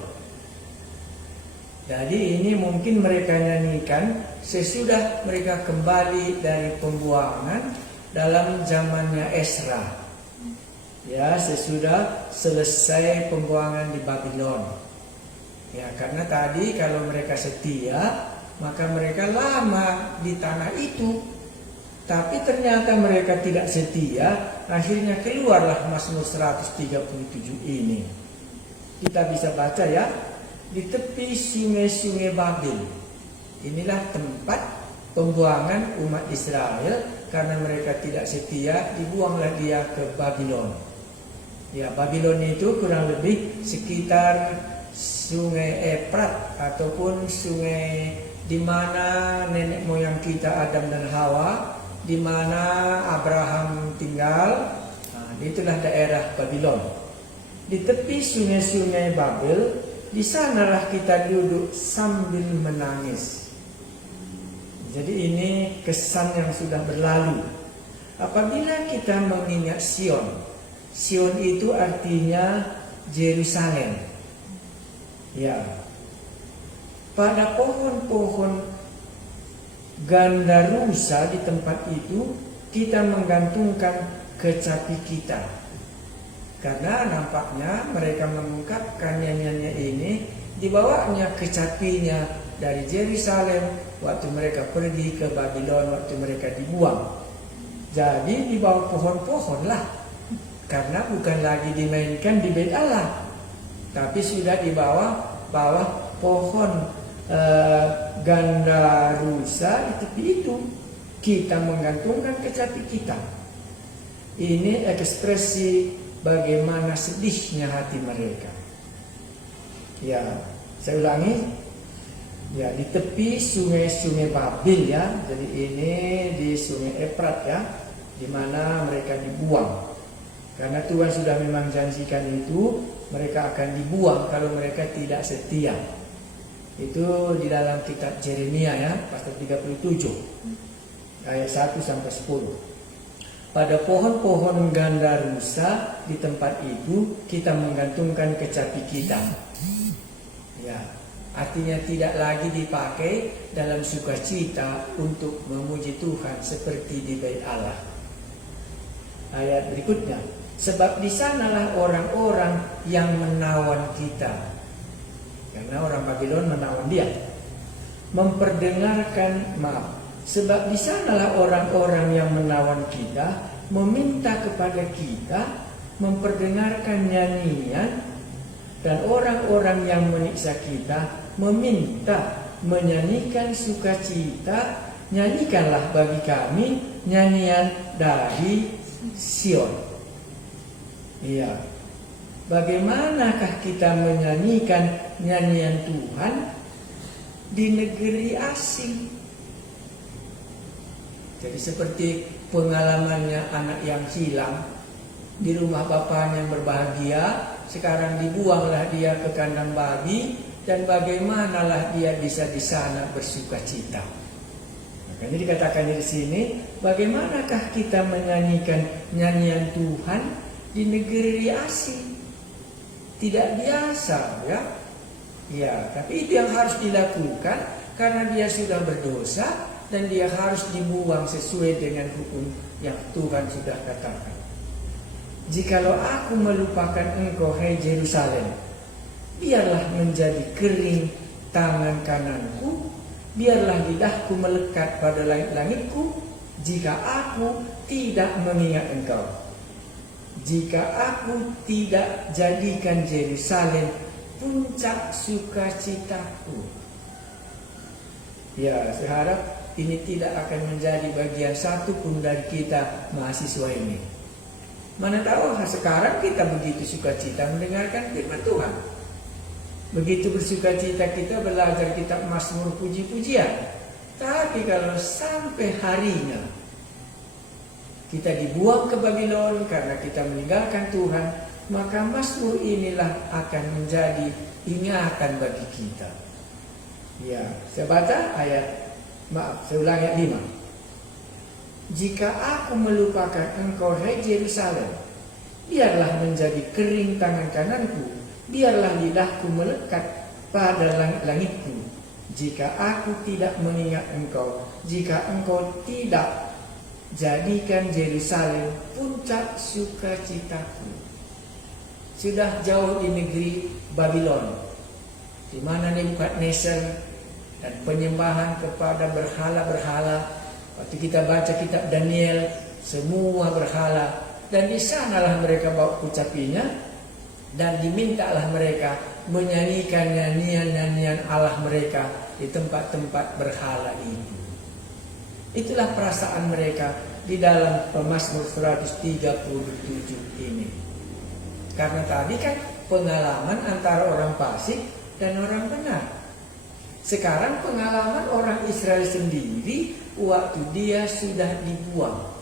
Jadi ini mungkin mereka nyanyikan sesudah mereka kembali dari pembuangan dalam zamannya Esra. Ya, sesudah selesai pembuangan di Babylon. Ya, karena tadi kalau mereka setia, maka mereka lama di tanah itu. Tapi ternyata mereka tidak setia, akhirnya keluarlah Mazmur 137 ini. Kita bisa baca ya, di tepi sungai-sungai Babel. Inilah tempat pembuangan umat Israel karena mereka tidak setia, dibuanglah dia ke Babylon. Ya, Babylon itu kurang lebih sekitar sungai Efrat ataupun sungai di mana nenek moyang kita Adam dan Hawa, di mana Abraham tinggal. Nah, itulah daerah Babylon. Di tepi sungai-sungai Babel, di sanalah kita duduk sambil menangis. Jadi ini kesan yang sudah berlalu. Apabila kita mengingat Sion, Sion itu artinya Yerusalem. Ya. Pada pohon-pohon gandarusa di tempat itu kita menggantungkan kecapi kita. Karena nampaknya mereka mengungkapkan nyanyiannya ini dibawanya kecapinya dari Yerusalem waktu mereka pergi ke Babylon, waktu mereka dibuang. Jadi di bawah pohon-pohon lah, karena bukan lagi dimainkan di bait Allah, tapi sudah di bawah pohon gandarusa di tepi itu kita menggantungkan kecapi kita. Ini ekspresi bagaimana sedihnya hati mereka. Ya, saya ulangi. Ya, di tepi sungai-sungai Babel ya. Jadi ini di sungai Efrat ya, di mana mereka dibuang. Karena Tuhan sudah memang janjikan itu, mereka akan dibuang kalau mereka tidak setia. Itu di dalam kitab Yeremia ya, pasal 37 ayat 1 sampai 10. Pada pohon-pohon gandarusa di tempat itu kita menggantungkan kecapi kita. Ya, artinya tidak lagi dipakai dalam sukacita untuk memuji Tuhan seperti di bait Allah. Ayat berikutnya, sebab di sanalah orang-orang yang menawan kita. Karena orang Babylon menawan dia. Sebab di sanalah orang-orang yang menawan kita, meminta kepada kita, memperdengarkan nyanyian, dan orang-orang yang menyiksa kita, meminta menyanyikan sukacita. Nyanyikanlah bagi kami nyanyian dari Sion. Iya. Bagaimanakah kita menyanyikan nyanyian Tuhan di negeri asing? Jadi seperti pengalamannya anak yang hilang di rumah bapaknya yang berbahagia, sekarang dibuanglah dia ke kandang babi, dan bagaimanalah dia bisa di sana bersukacita. Makanya dikatakan di sini, bagaimanakah kita menyanyikan nyanyian Tuhan di negeri asing? Tidak biasa ya. Ya, tapi itu yang harus dilakukan karena dia sudah berdosa. dan dia harus dibuang sesuai dengan hukum yang Tuhan sudah katakan. Jikalau aku melupakan engkau, hai Yerusalem, biarlah menjadi kering tangan kananku, biarlah lidahku melekat pada langit-langitku, jika aku tidak mengingat engkau. Jika aku tidak jadikan Yerusalem puncak sukacitaku. Ya, saya harap ini tidak akan menjadi bagian satu pun dari kita mahasiswa ini. Mana tahu sekarang kita begitu sukacita mendengarkan firman Tuhan. Begitu bersukacita kita belajar kitab Mazmur puji-pujian. Tapi kalau sampai harinya kita dibuang ke Babylon karena kita meninggalkan Tuhan, maka Mazmur inilah akan menjadi ingatan bagi kita. Ya, saya baca saya ulang ayat 5. Jika aku melupakan engkau, hai Yerusalem, biarlah menjadi kering tangan kananku, biarlah lidahku melekat pada langit-langitku. Jika aku tidak mengingat engkau, jika engkau tidak jadikan Yerusalem puncak sukacitaku. Sudah jauh di negeri Babylon, di mana Nebukadnezar dan penyembahan kepada berhala-berhala. Waktu kita baca kitab Daniel, semua berhala, dan di sanalah mereka bawa kucapinya, dan dimintalah mereka menyanyikan nyanyian-nyanyian Allah mereka di tempat-tempat berhala itu. Itulah perasaan mereka di dalam Mazmur 137 ini. Karena tadi kan pengalaman antara orang fasik dan orang benar. Sekarang pengalaman orang Israel sendiri waktu dia sudah dibuang.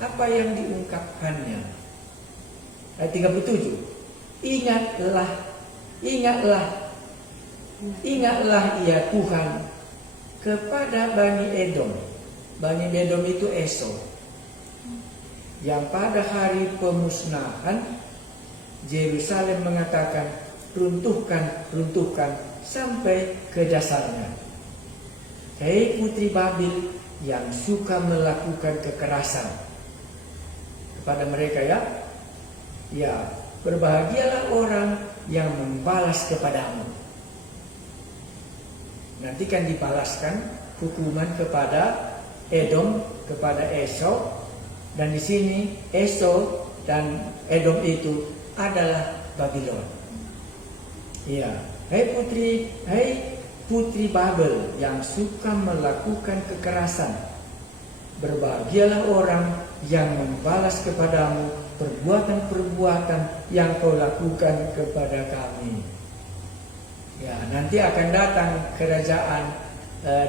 Apa yang diungkapkannya? Ayat 37. Ingatlah ya Tuhan kepada Bani Edom. Bani Edom itu Esau. Yang pada hari pemusnahan Yerusalem mengatakan, runtuhkan sampai ke dasarnya. Hei putri Babil yang suka melakukan kekerasan. Kepada mereka ya, berbahagialah orang yang membalas kepadamu. Nanti kan dibalaskan hukuman kepada Edom, kepada Esau, dan di sini Esau dan Edom itu adalah Babylon. Ya, hei putri Babel yang suka melakukan kekerasan, berbahagialah orang yang membalas kepadamu perbuatan-perbuatan yang kau lakukan kepada kami. Ya, nanti akan datang kerajaan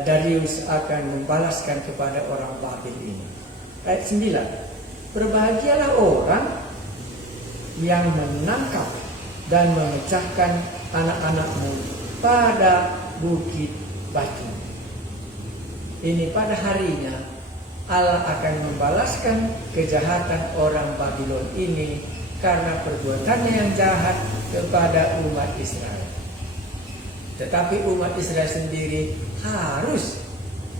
Darius akan membalaskan kepada orang Babel ini. Ayat 9. Berbahagialah orang yang menangkap dan memecahkan anak-anakmu pada bukit batu. Ini pada harinya Allah akan membalaskan kejahatan orang Babylon ini karena perbuatannya yang jahat kepada umat Israel. Tetapi umat Israel sendiri harus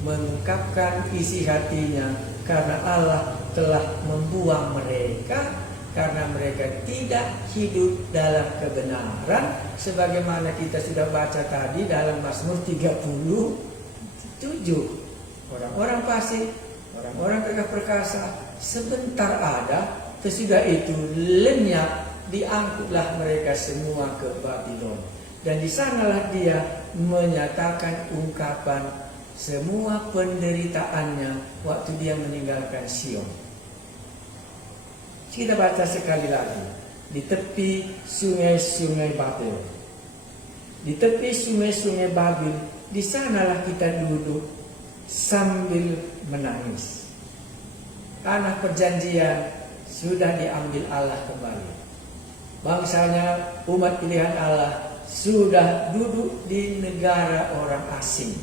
mengungkapkan isi hatinya karena Allah telah membuang mereka karena mereka tidak hidup dalam kebenaran sebagaimana kita sudah baca tadi dalam Mazmur 37. Orang-orang fasik, orang-orang gagah perkasa sebentar ada, sesudah itu lenyap, diangkutlah mereka semua ke Babylon. Dan di sanalah dia menyatakan ungkapan semua penderitaannya waktu dia meninggalkan Sion. Kita baca sekali lagi. Di tepi sungai-sungai Babel. Di tepi sungai-sungai Babel, di sanalah kita duduk sambil menangis. Tanah perjanjian sudah diambil Allah kembali. Bangsanya umat pilihan Allah sudah duduk di negara orang asing.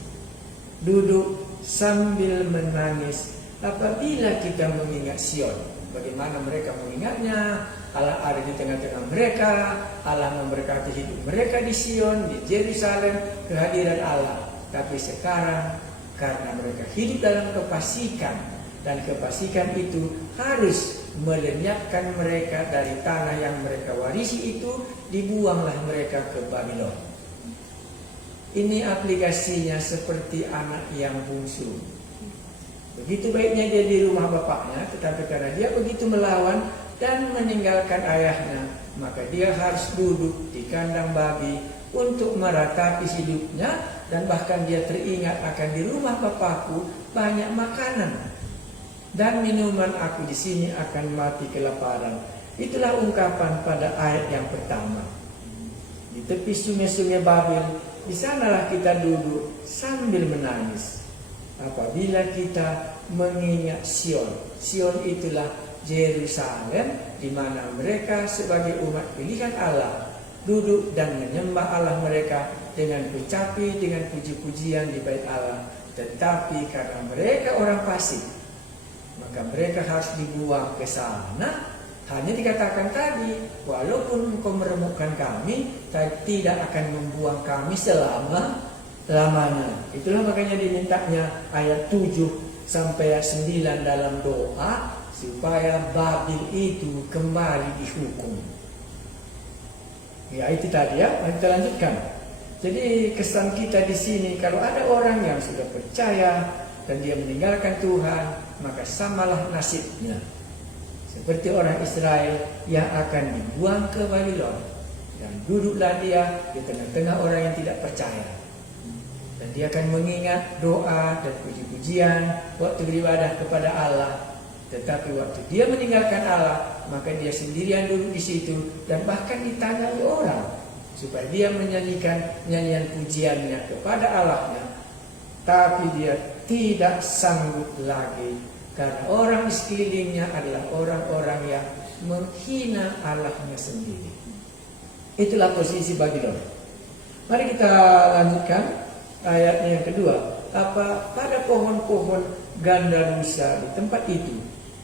Duduk sambil menangis apabila kita mengingat Sion. Bagaimana mereka mengingatnya? Allah ada di tengah-tengah mereka. Allah memberkati hidup mereka di Sion, di Yerusalem, kehadiran Allah. Tapi sekarang karena mereka hidup dalam kefasikan, dan kefasikan itu harus melenyapkan mereka dari tanah yang mereka warisi itu, dibuanglah mereka ke Babylon. Ini aplikasinya seperti anak yang bungsu. Begitu baiknya dia di rumah bapaknya, tetapi karena dia begitu melawan dan meninggalkan ayahnya, maka dia harus duduk di kandang babi untuk meratapi hidupnya, dan bahkan dia teringat akan di rumah bapakku banyak makanan dan minuman, aku di sini akan mati kelaparan. Itulah ungkapan pada ayat yang pertama. Di tepi sungai-sungai Babel, di sanalah kita duduk sambil menangis apabila kita mengingat Sion. Sion itulah Yerusalem, di mana mereka sebagai umat pilihan Allah duduk dan menyembah Allah mereka dengan kecapi, dengan puji-pujian di bait Allah. Tetapi karena mereka orang fasik, maka mereka harus dibuang ke sana. Hanya dikatakan tadi, walaupun engkau meremukkan kami, tidak akan membuang kami selama-lamanya. Itulah makanya dimintanya ayat 7 sampai 9 dalam doa, supaya Babil itu kembali dihukum. Ya, itu tadi ya. Mari kita lanjutkan. Jadi kesan kita di sini, kalau ada orang yang sudah percaya dan dia meninggalkan Tuhan, maka samalah nasibnya seperti orang Israel yang akan dibuang ke Babylon. Dan duduklah dia di tengah-tengah orang yang tidak percaya. Dan dia akan mengingat doa dan puji-pujian waktu beribadah kepada Allah. Tetapi waktu dia meninggalkan Allah, maka dia sendirian duduk di situ, dan bahkan ditanyai orang supaya dia menyanyikan nyanyian pujiannya kepada Allahnya. Tapi dia tidak sanggup lagi, karena orang di sekelilingnya adalah orang-orang yang menghina Allahnya sendiri. Itulah posisi Babylon. Mari kita lanjutkan ayatnya yang kedua. Pada pohon-pohon gandalusa di tempat itu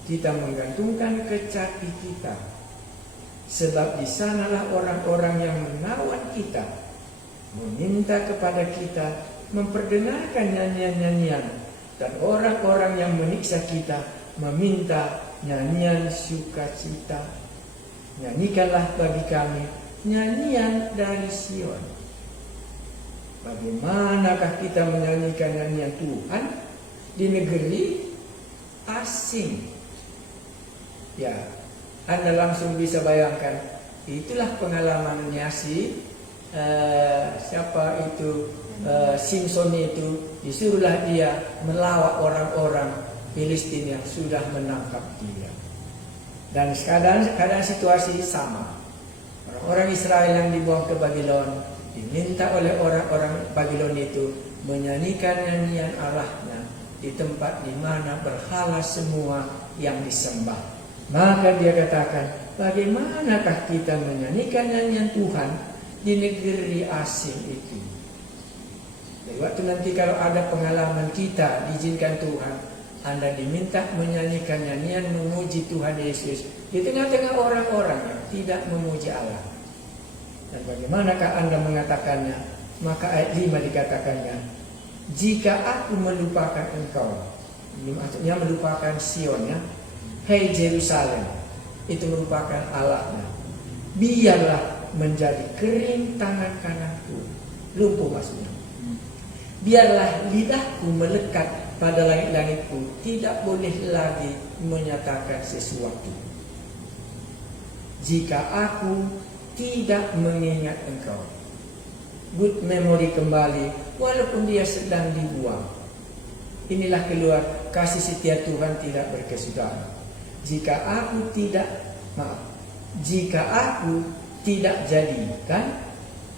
kita menggantungkan kecapi kita, sebab di sanalah orang-orang yang menawan kita meminta kepada kita memperdengarkan nyanyian-nyanyian, dan orang-orang yang menyiksa kita meminta nyanyian sukacita. Nyanyikanlah bagi kami nyanyian dari Sion. Bagaimanakah kita menyanyikan nyanyian Tuhan di negeri asing? Ya, Anda langsung bisa bayangkan, itulah pengalamannya siapa itu, Simpson itu, disuruhlah dia melawat orang-orang Filistin yang sudah menangkap dia. Dan keadaan situasi sama. Orang-orang Israel yang dibuang ke Babylon diminta oleh orang-orang Babylon itu menyanyikan nyanyian Allahnya di tempat di mana berhala semua yang disembah. Maka dia katakan, bagaimanakah kita menyanyikan nyanyian Tuhan di negeri asing itu? Jadi waktu nanti kalau ada pengalaman kita diizinkan Tuhan, Anda diminta menyanyikan nyanyian memuji Tuhan Yesus di tengah-tengah orang-orang yang tidak memuji Allah. Dan bagaimanakah Anda mengatakannya? Maka ayat 5 dikatakannya, jika aku melupakan engkau, maksudnya melupakan Sion ya, hei Yerusalem, itu merupakan Allahnya, biarlah menjadi kering tangan kananku, lumpuh maksudnya. Biarlah lidahku melekat pada langit-langitku, tidak boleh lagi menyatakan sesuatu. Jika aku tidak mengingat engkau, good memory kembali, walaupun dia sedang dibuang. Inilah keluar kasih setia Tuhan tidak berkesudahan. Jika aku tidak jadikan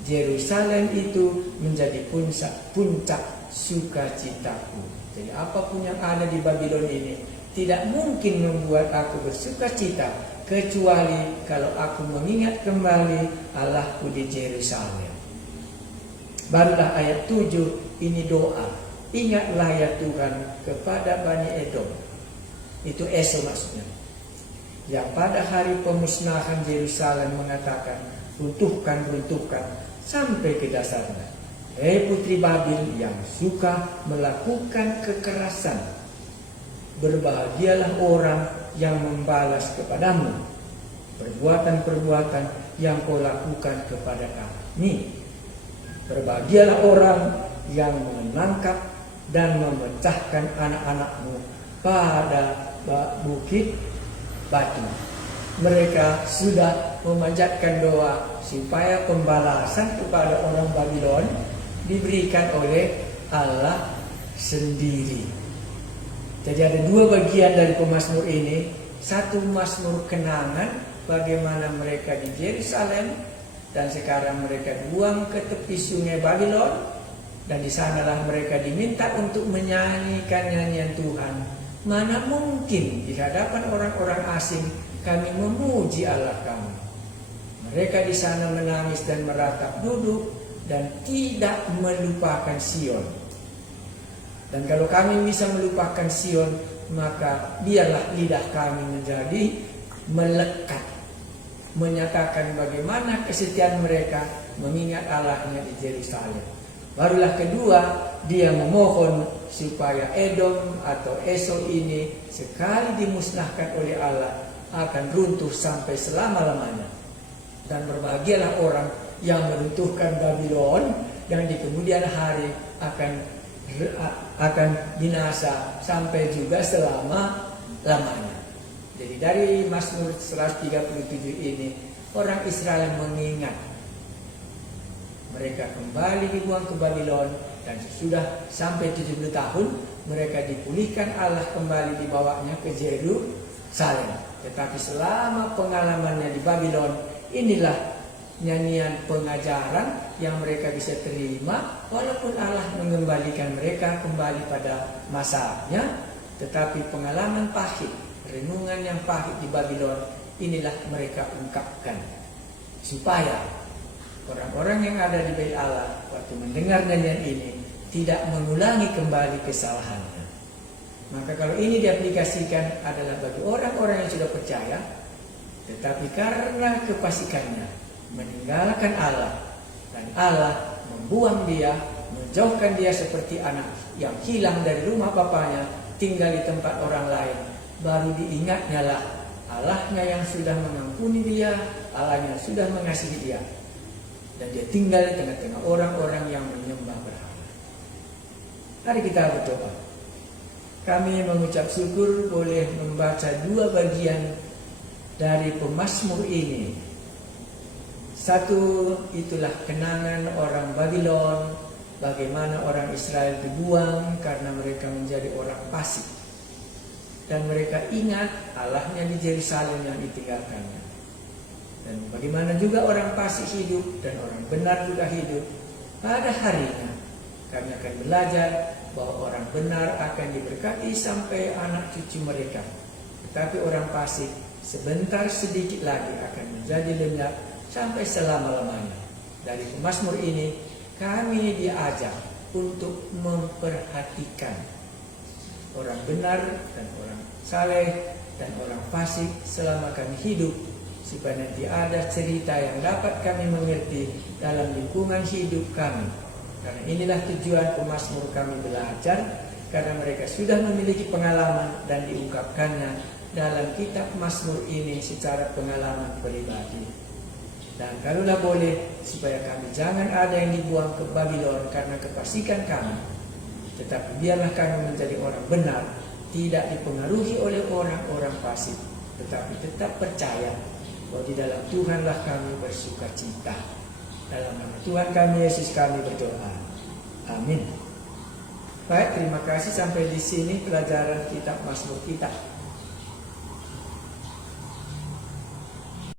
Yerusalem itu menjadi puncak sukacitaku. Jadi apapun yang ada di Babylon ini tidak mungkin membuat aku bersukacita, kecuali kalau aku mengingat kembali Allahku di Yerusalem. Barulah ayat 7 ini doa. Ingatlah ya Tuhan kepada Bani Edom. Itu Esau maksudnya. Yang pada hari pemusnahan Yerusalem mengatakan, runtuhkan sampai ke dasarnya. Hei putri Babil yang suka melakukan kekerasan, berbahagialah orang yang membalas kepadamu perbuatan-perbuatan yang kau lakukan kepada kami. Berbahagialah orang yang menangkap dan memecahkan anak-anakmu pada bukit batu. Mereka sudah memanjatkan doa supaya pembalasan kepada orang Babylon diberikan oleh Allah sendiri. Jadi ada dua bagian dari pemazmur ini. Satu mazmur kenangan bagaimana mereka di Yerusalem dan sekarang mereka dibuang ke tepi sungai Babylon, dan di sanalah mereka diminta untuk menyanyikan nyanyian Tuhan. Mana mungkin di hadapan orang-orang asing kami memuji Allah kami. Mereka di sana menangis dan meratap duduk dan tidak melupakan Sion. Dan kalau kami bisa melupakan Sion, maka biarlah lidah kami menjadi melekat, menyatakan bagaimana kesetiaan mereka mengingat Allahnya di Yerusalem. Barulah kedua, dia memohon supaya Edom atau Esau ini sekali dimusnahkan oleh Allah akan runtuh sampai selama-lamanya. Dan berbahagialah orang yang meruntuhkan Babylon, yang di kemudian hari akan binasa sampai juga selama-lamanya. Jadi dari Mazmur 137 ini orang Israel mengingat mereka kembali dibuang ke Babylon, dan sesudah sampai 70 tahun mereka dipulihkan, Allah kembali dibawanya ke Yerusalem. Tetapi selama pengalamannya di Babylon, inilah nyanyian pengajaran yang mereka bisa terima, walaupun Allah mengembalikan mereka kembali pada masanya. Tetapi pengalaman pahit, renungan yang pahit di Babylon, inilah mereka ungkapkan supaya orang-orang yang ada di Bait Allah waktu mendengar nyanyian ini tidak mengulangi kembali kesalahannya. Maka kalau ini diaplikasikan adalah bagi orang-orang yang sudah percaya, tetapi karena kefasikannya meninggalkan Allah, dan Allah membuang dia, menjauhkan dia seperti anak yang hilang dari rumah bapaknya, tinggal di tempat orang lain, baru diingatnya lah Allahnya yang sudah mengampuni dia, Allahnya yang sudah mengasihi dia, dan dia tinggal di tengah-tengah orang-orang yang menyembah berhala. Mari kita berdoa. Kami mengucap syukur boleh membaca dua bagian dari pemazmur ini. Satu, itulah kenangan orang Babylon, bagaimana orang Israel dibuang karena mereka menjadi orang fasik, dan mereka ingat Allahnya di Yerusalem yang ditinggalkannya. Dan bagaimana juga orang fasik hidup dan orang benar juga hidup. Pada harinya kami akan belajar bahwa orang benar akan diberkati sampai anak cucu mereka, tetapi orang fasik sebentar sedikit lagi akan menjadi lenyap sampai selama-lamanya. Dari pemazmur ini kami diajak untuk memperhatikan orang benar dan orang saleh dan orang fasik selama kami hidup, supaya nanti ada cerita yang dapat kami mengerti dalam lingkungan hidup kami. Karena inilah tujuan pemazmur kami belajar, karena mereka sudah memiliki pengalaman dan diungkapkannya dalam kitab Mazmur ini secara pengalaman pribadi. Dan kalaulah boleh, supaya kami jangan ada yang dibuang ke Babylon karena kefasikan kami, tetapi biarlah kami menjadi orang benar, tidak dipengaruhi oleh orang-orang fasik, tetapi tetap percaya bahwa di dalam Tuhanlah kami bersuka cita. Dalam nama Tuhan kami Yesus kami berdoa. Amin. Baik, terima kasih, sampai di sini pelajaran kitab Mazmur kita.